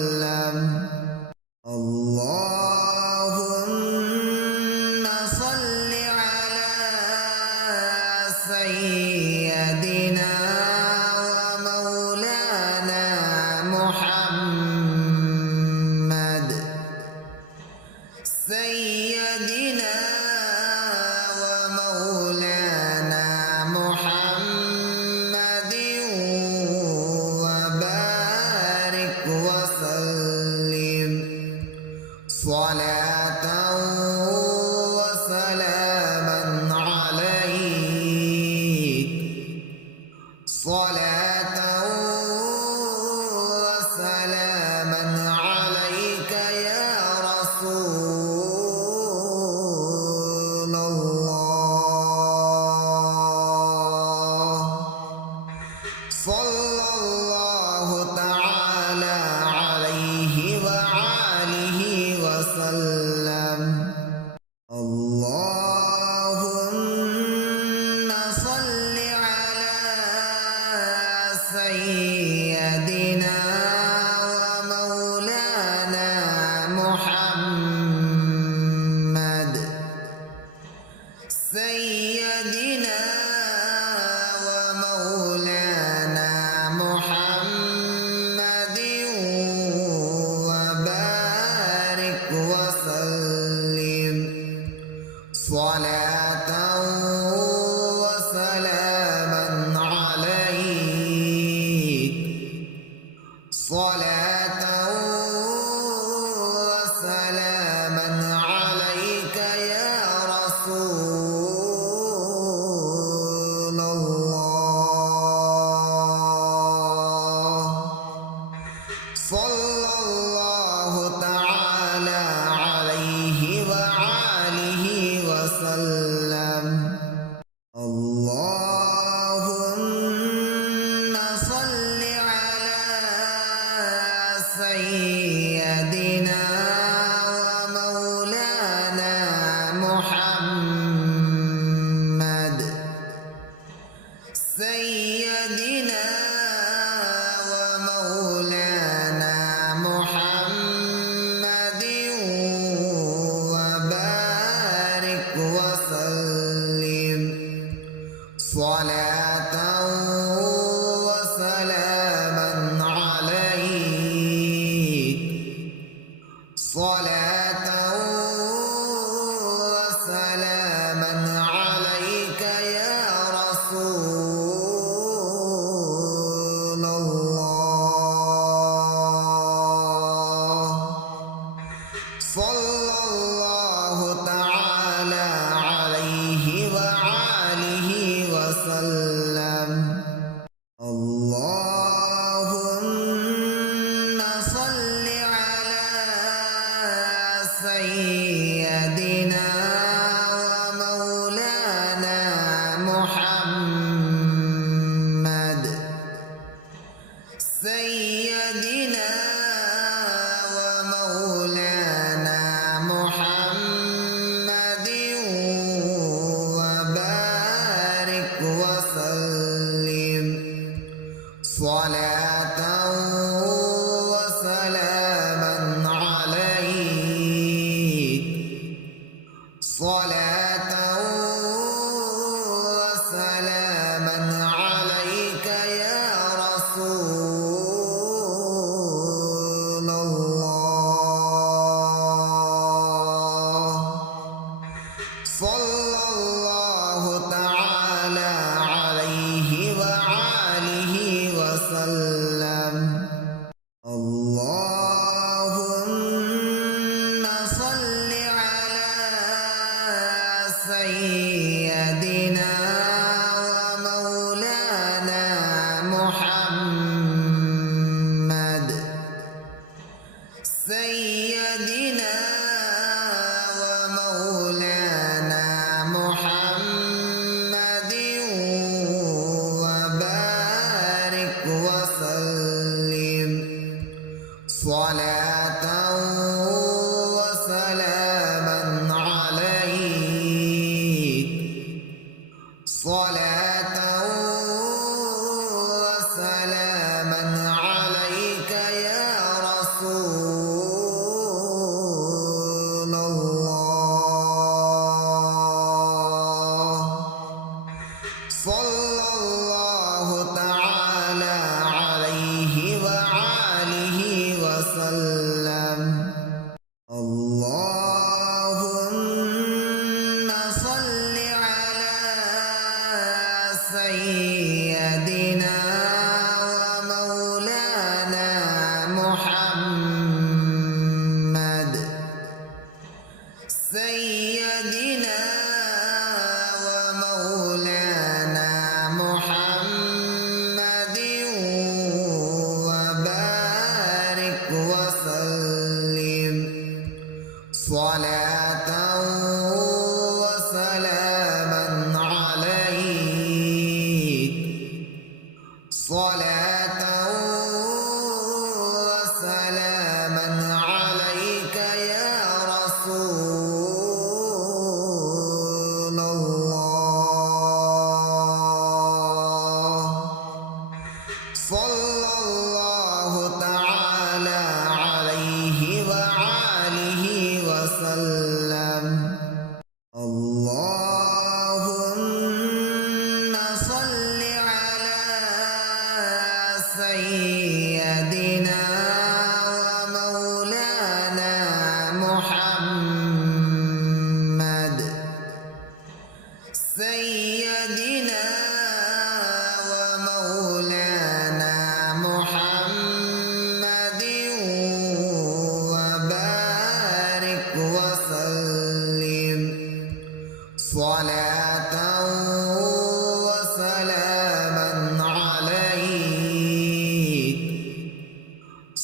صلاة وسلاما عليك يا رسول الله صلى الله تعالى عليه وآله وسلم اللهم صل على سيدنا ومولانا محمد سيدنا ومولانا محمد وبارك وسلم صلاة وسلاما عليك صلاة وسلاما عليك يا رسول الله صلى الله تعالى عليه وآله وسلم اللهم صل على سيدنا ومولانا محمد سيدنا ومولانا محمد وبارك وسلم صلاة وسلاما عليك صلاة وسلاما عليك يا رسول الله صلى الله تعالى عليه وآله وسلم اللهم صل على سيدنا ومولانا محمد سيدنا ومولانا محمد وبارك وسلم صلاة وسلاما عليك صلاة وسلاما عليك يا رسول الله صلى الله تعالى عليه وآله وسلم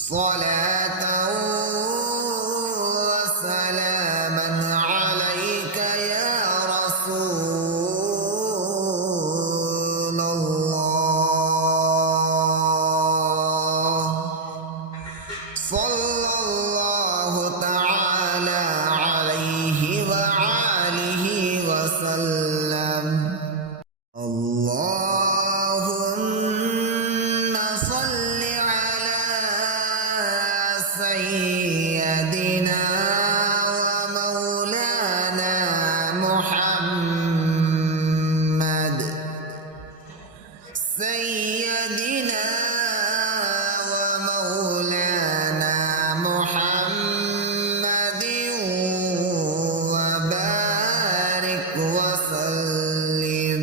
صلاة وسلاما عليك يا رسول الله صلى الله تعالى عليه وآله وسلم اللهم صل على سيدنا ومولانا محمد سيدنا ومولانا محمد وبارك وسلم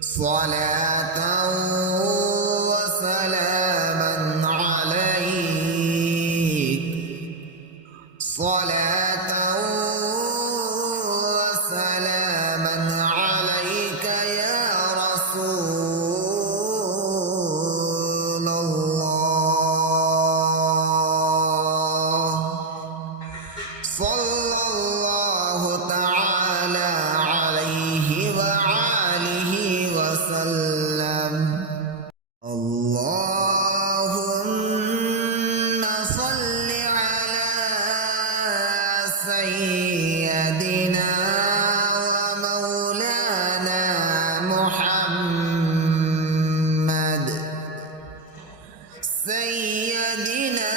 صلاة وسلاما عليك صلاة وسلاما عليك يا رسول الله صلى الله تعالى عليه وآله وسلم اللهم صل على سيدنا ومولانا محمد سيدنا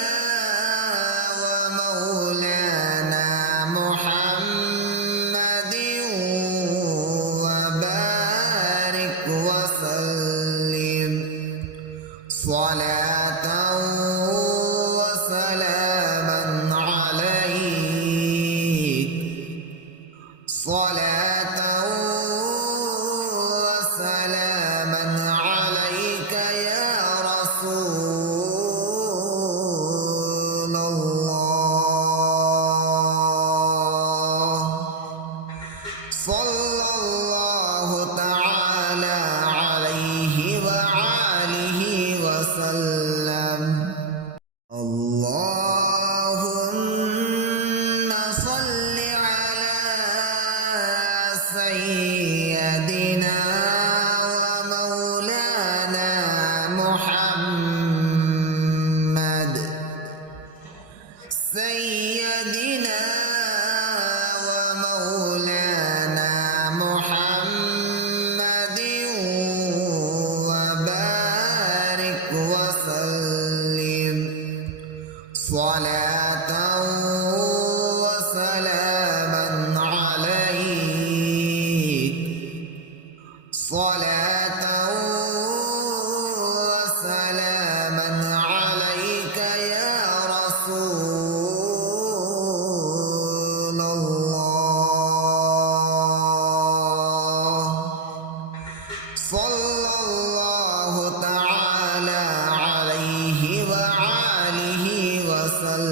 ومولانا محمد وبارك وسلم صلاة وسلاما عليك صلاة وسلاما عليك يا رسول الله صلى الله تعالى عليه وآله وسلم اللهم صل على سيدنا ومولانا محمد سيدنا ومولانا محمد وبارك وسلم صلاة وسلاما عليك صلاة وسلاما عليك يا رسول الله صلى الله تعالى عليه وآله وسلم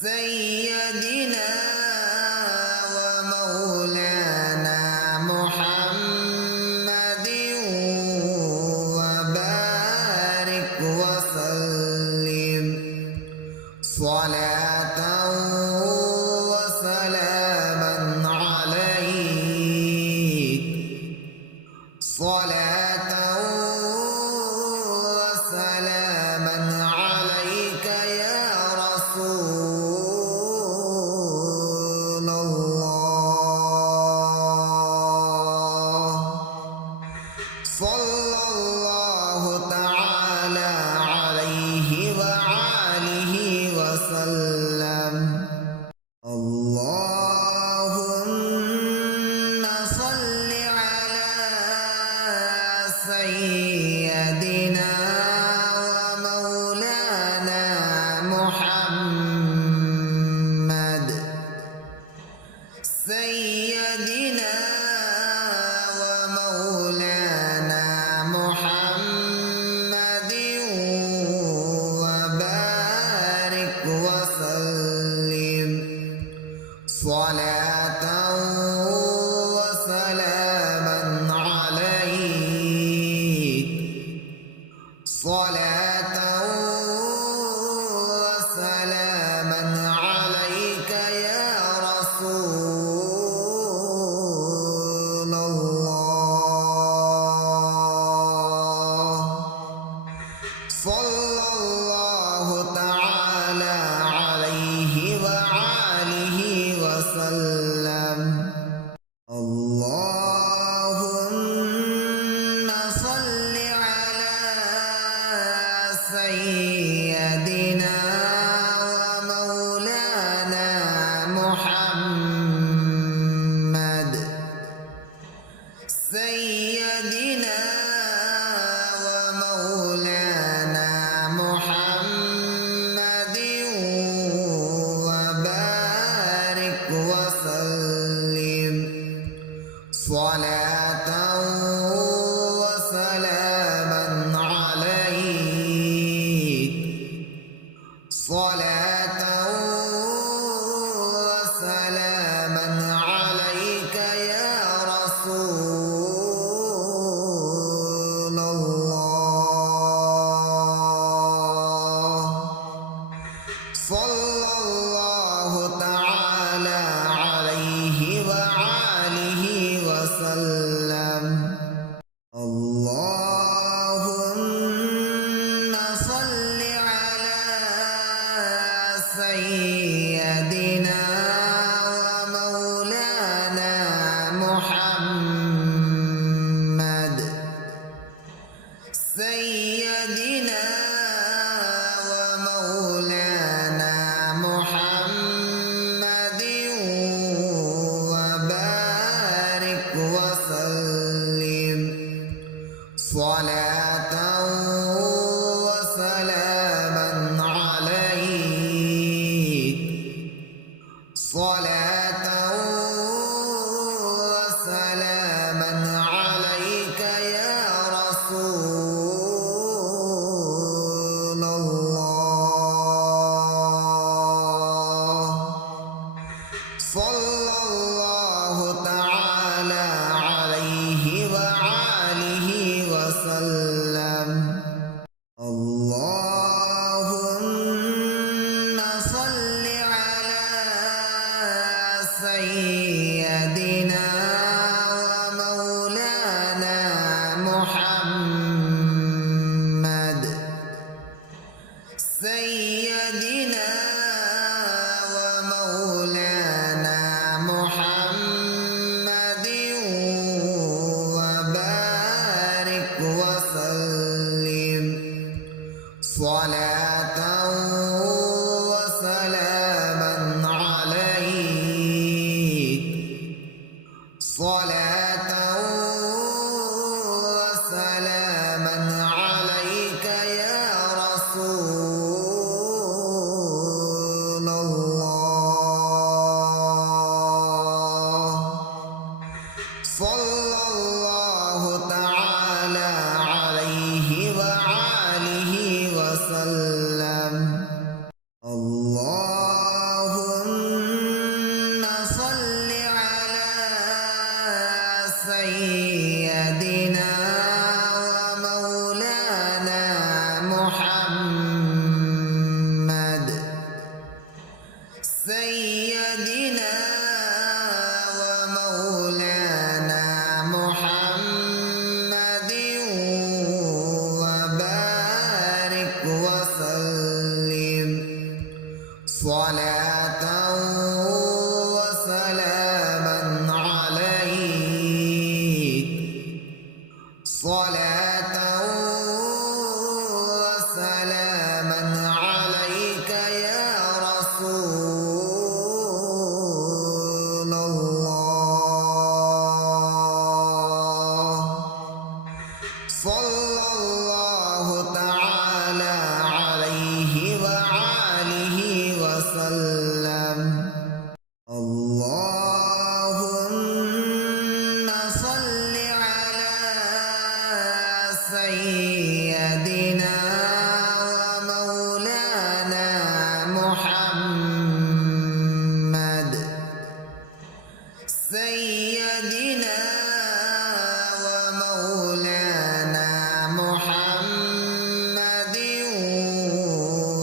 سيدنا ومولانا محمد وبارك وسلم صلاة وسلاما عليك صلاة وسلاما عليك يا رسول الله صلى الله تعالى عليه وآله وسلم اللهم صل على سيدنا ومولانا محمد سيدنا ومولانا محمد وبارك وسلم صلاة وسلاما عليك صلاة وسلاما عليك يا رسول الله صلى الله تعالى عليه وآله وسلم اللهم صل على سيدنا ومولانا محمد سيدنا ومولانا محمد وبارك وسلم صلاة وسلاما عليك صلاة وسلاما عليك يا رسول الله صلى الله تعالى عليه وآله وسلم اللهم صل على سيدنا ومولانا محمد سيدنا ومولانا محمد وبارك وسلم صلاة وسلاما عليك صلاة وسلاما عليك يا رسول الله صلاة وسلاما عليك يا رسول الله صلى الله تعالى عليه وآله وسلم اللهم صل على سيدنا ومولانا محمد سيدنا ومولانا محمد وبارك وسلم صلاة وسلاما عليك سيدنا ومولانا محمد وبارك وسلم صلاة وسلاما عليك صلاة وسلاما عليك يا رسول الله صلى الله تعالى عليه وآله وسلم اللهم صل على سيدنا ومولانا محمد سيدنا ومولانا محمد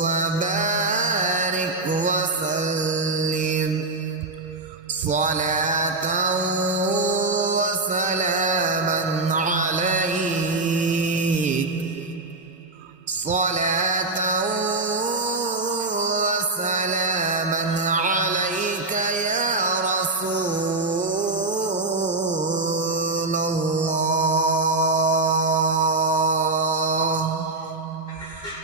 وبارك وسلم صلاة وسلاما عليك صلاة وسلاما عليك يا رسول الله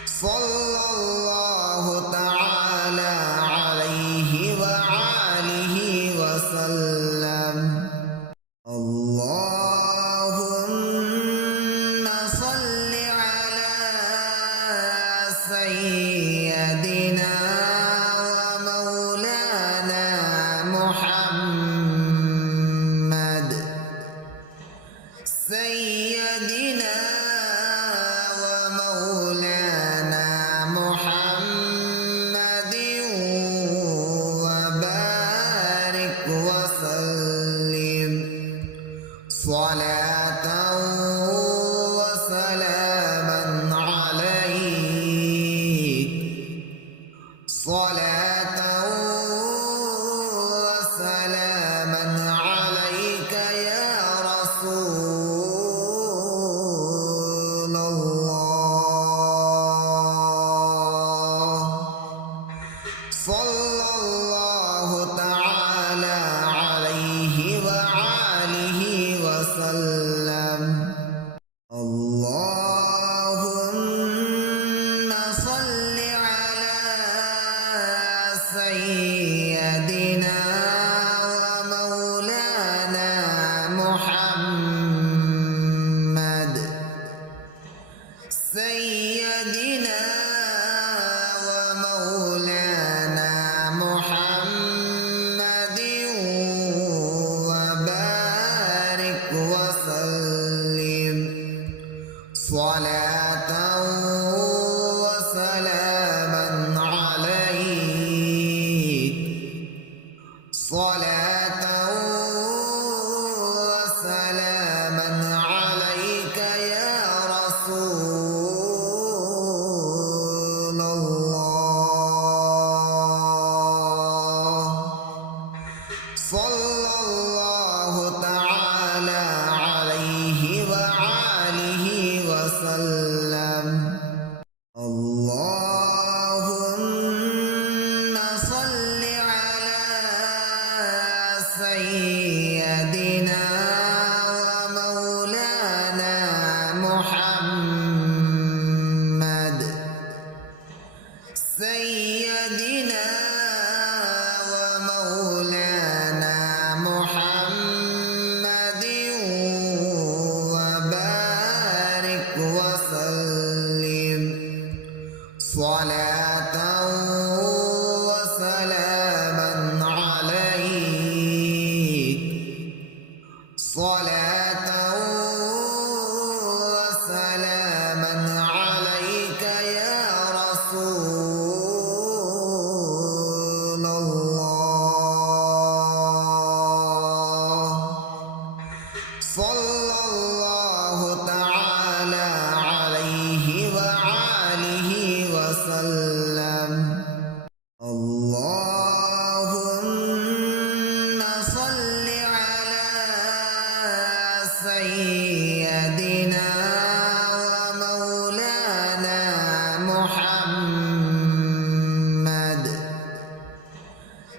صلى الله تعالى عليه وآله وسلم اللهم صل على سيدنا ومولانا محمد سيدنا ومولانا محمد وبارك وسلم صلاة وسلاما عليك صلاة وسلاما عليك يا رسول الله صلى الله تعالى عليه وآله وسلم اللهم صل على سيدنا ومولانا محمد سيدنا ومولانا محمد وبارك وسلم صلاة وسلاما عليك صلاة وسلاما عليك يا رسول الله صلى الله تعالى عليه وآله وسلم اللهم صل على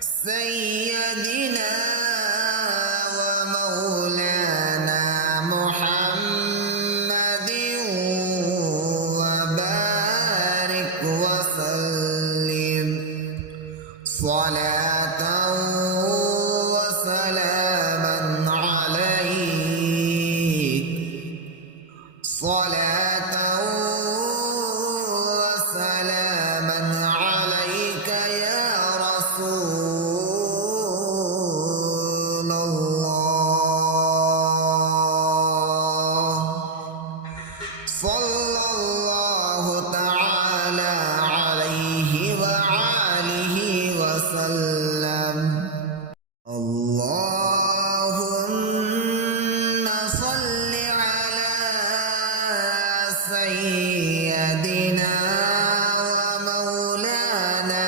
سيدنا ومولانا محمد وبارك وسلم صلاة وسلاما عليك صلاة وسلاما عليك يا رسول الله صلى الله تعالى عليه وآله وسلم اللهم صل على سيدنا ومولانا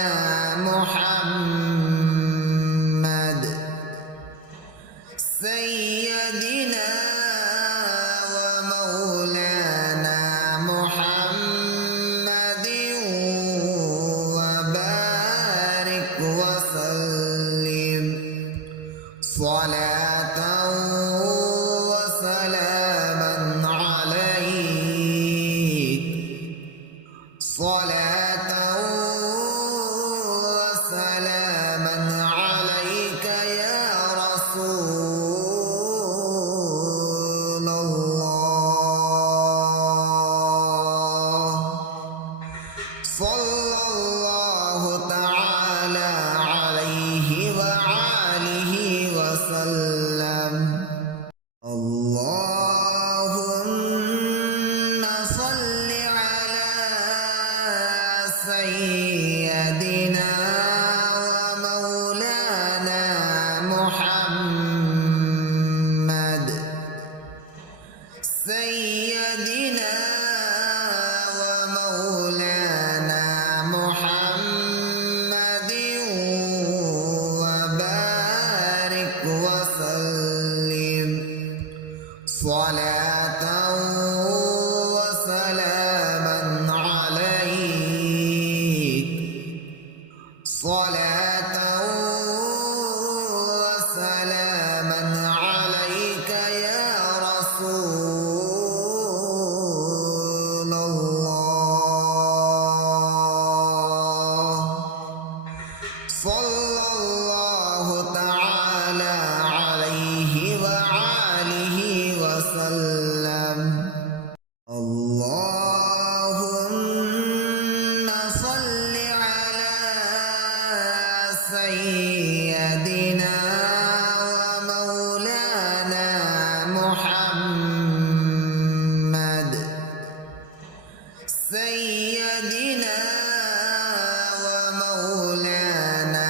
محمد سيدنا ومولانا محمد وبارك وسلم صلاة وسلاما عليك صلاة وسلاما عليك يا رسول الله صلى الله تعالى عليه وآله وسلم اللهم صل على سيدنا ومولانا محمد سيدنا ومولانا محمد وبارك وسلم صلاة وسلاما عليك صلاة وسلاما عليك يا رسول الله صلى الله تعالى عليه وآله وسلم اللهم صل على سيدنا ومولانا محمد سيدنا ومولانا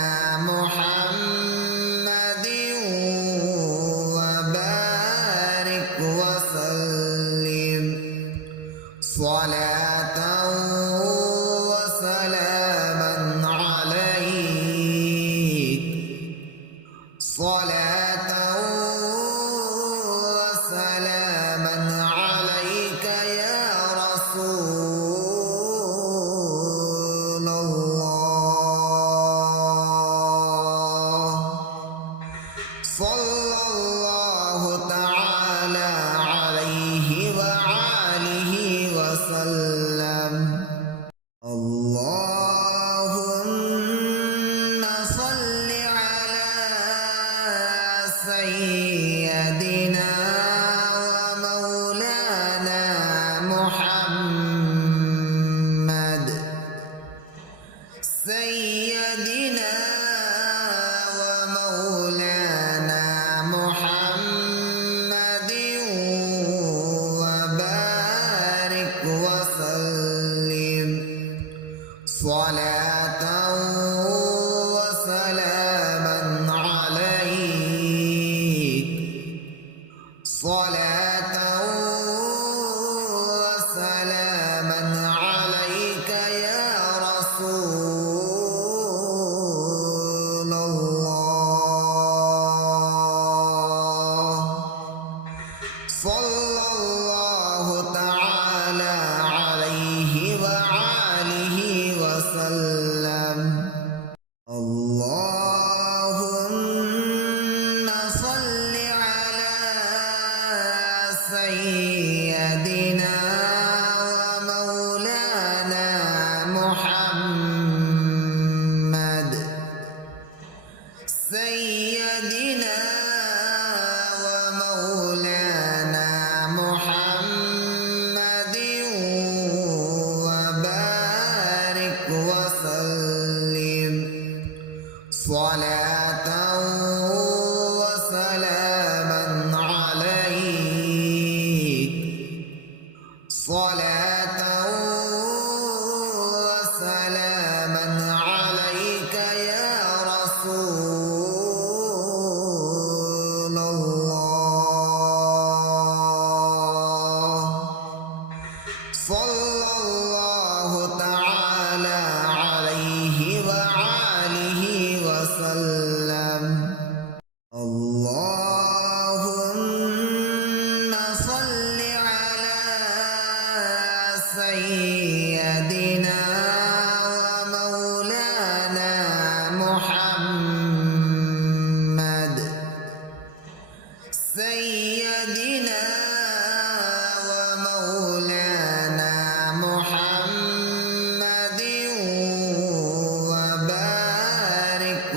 محمد وبارك وسلم صلاة وسلاما عليك سيدنا ومولانا محمد وبارك وسلم صلاة وسلاما عليك صلاة وسلاما عليك يا رسول الله صلى الله تعالى عليه وآله وسلم اللهم صل على سيدنا ومولانا محمد سيدنا ومولانا محمد وبارك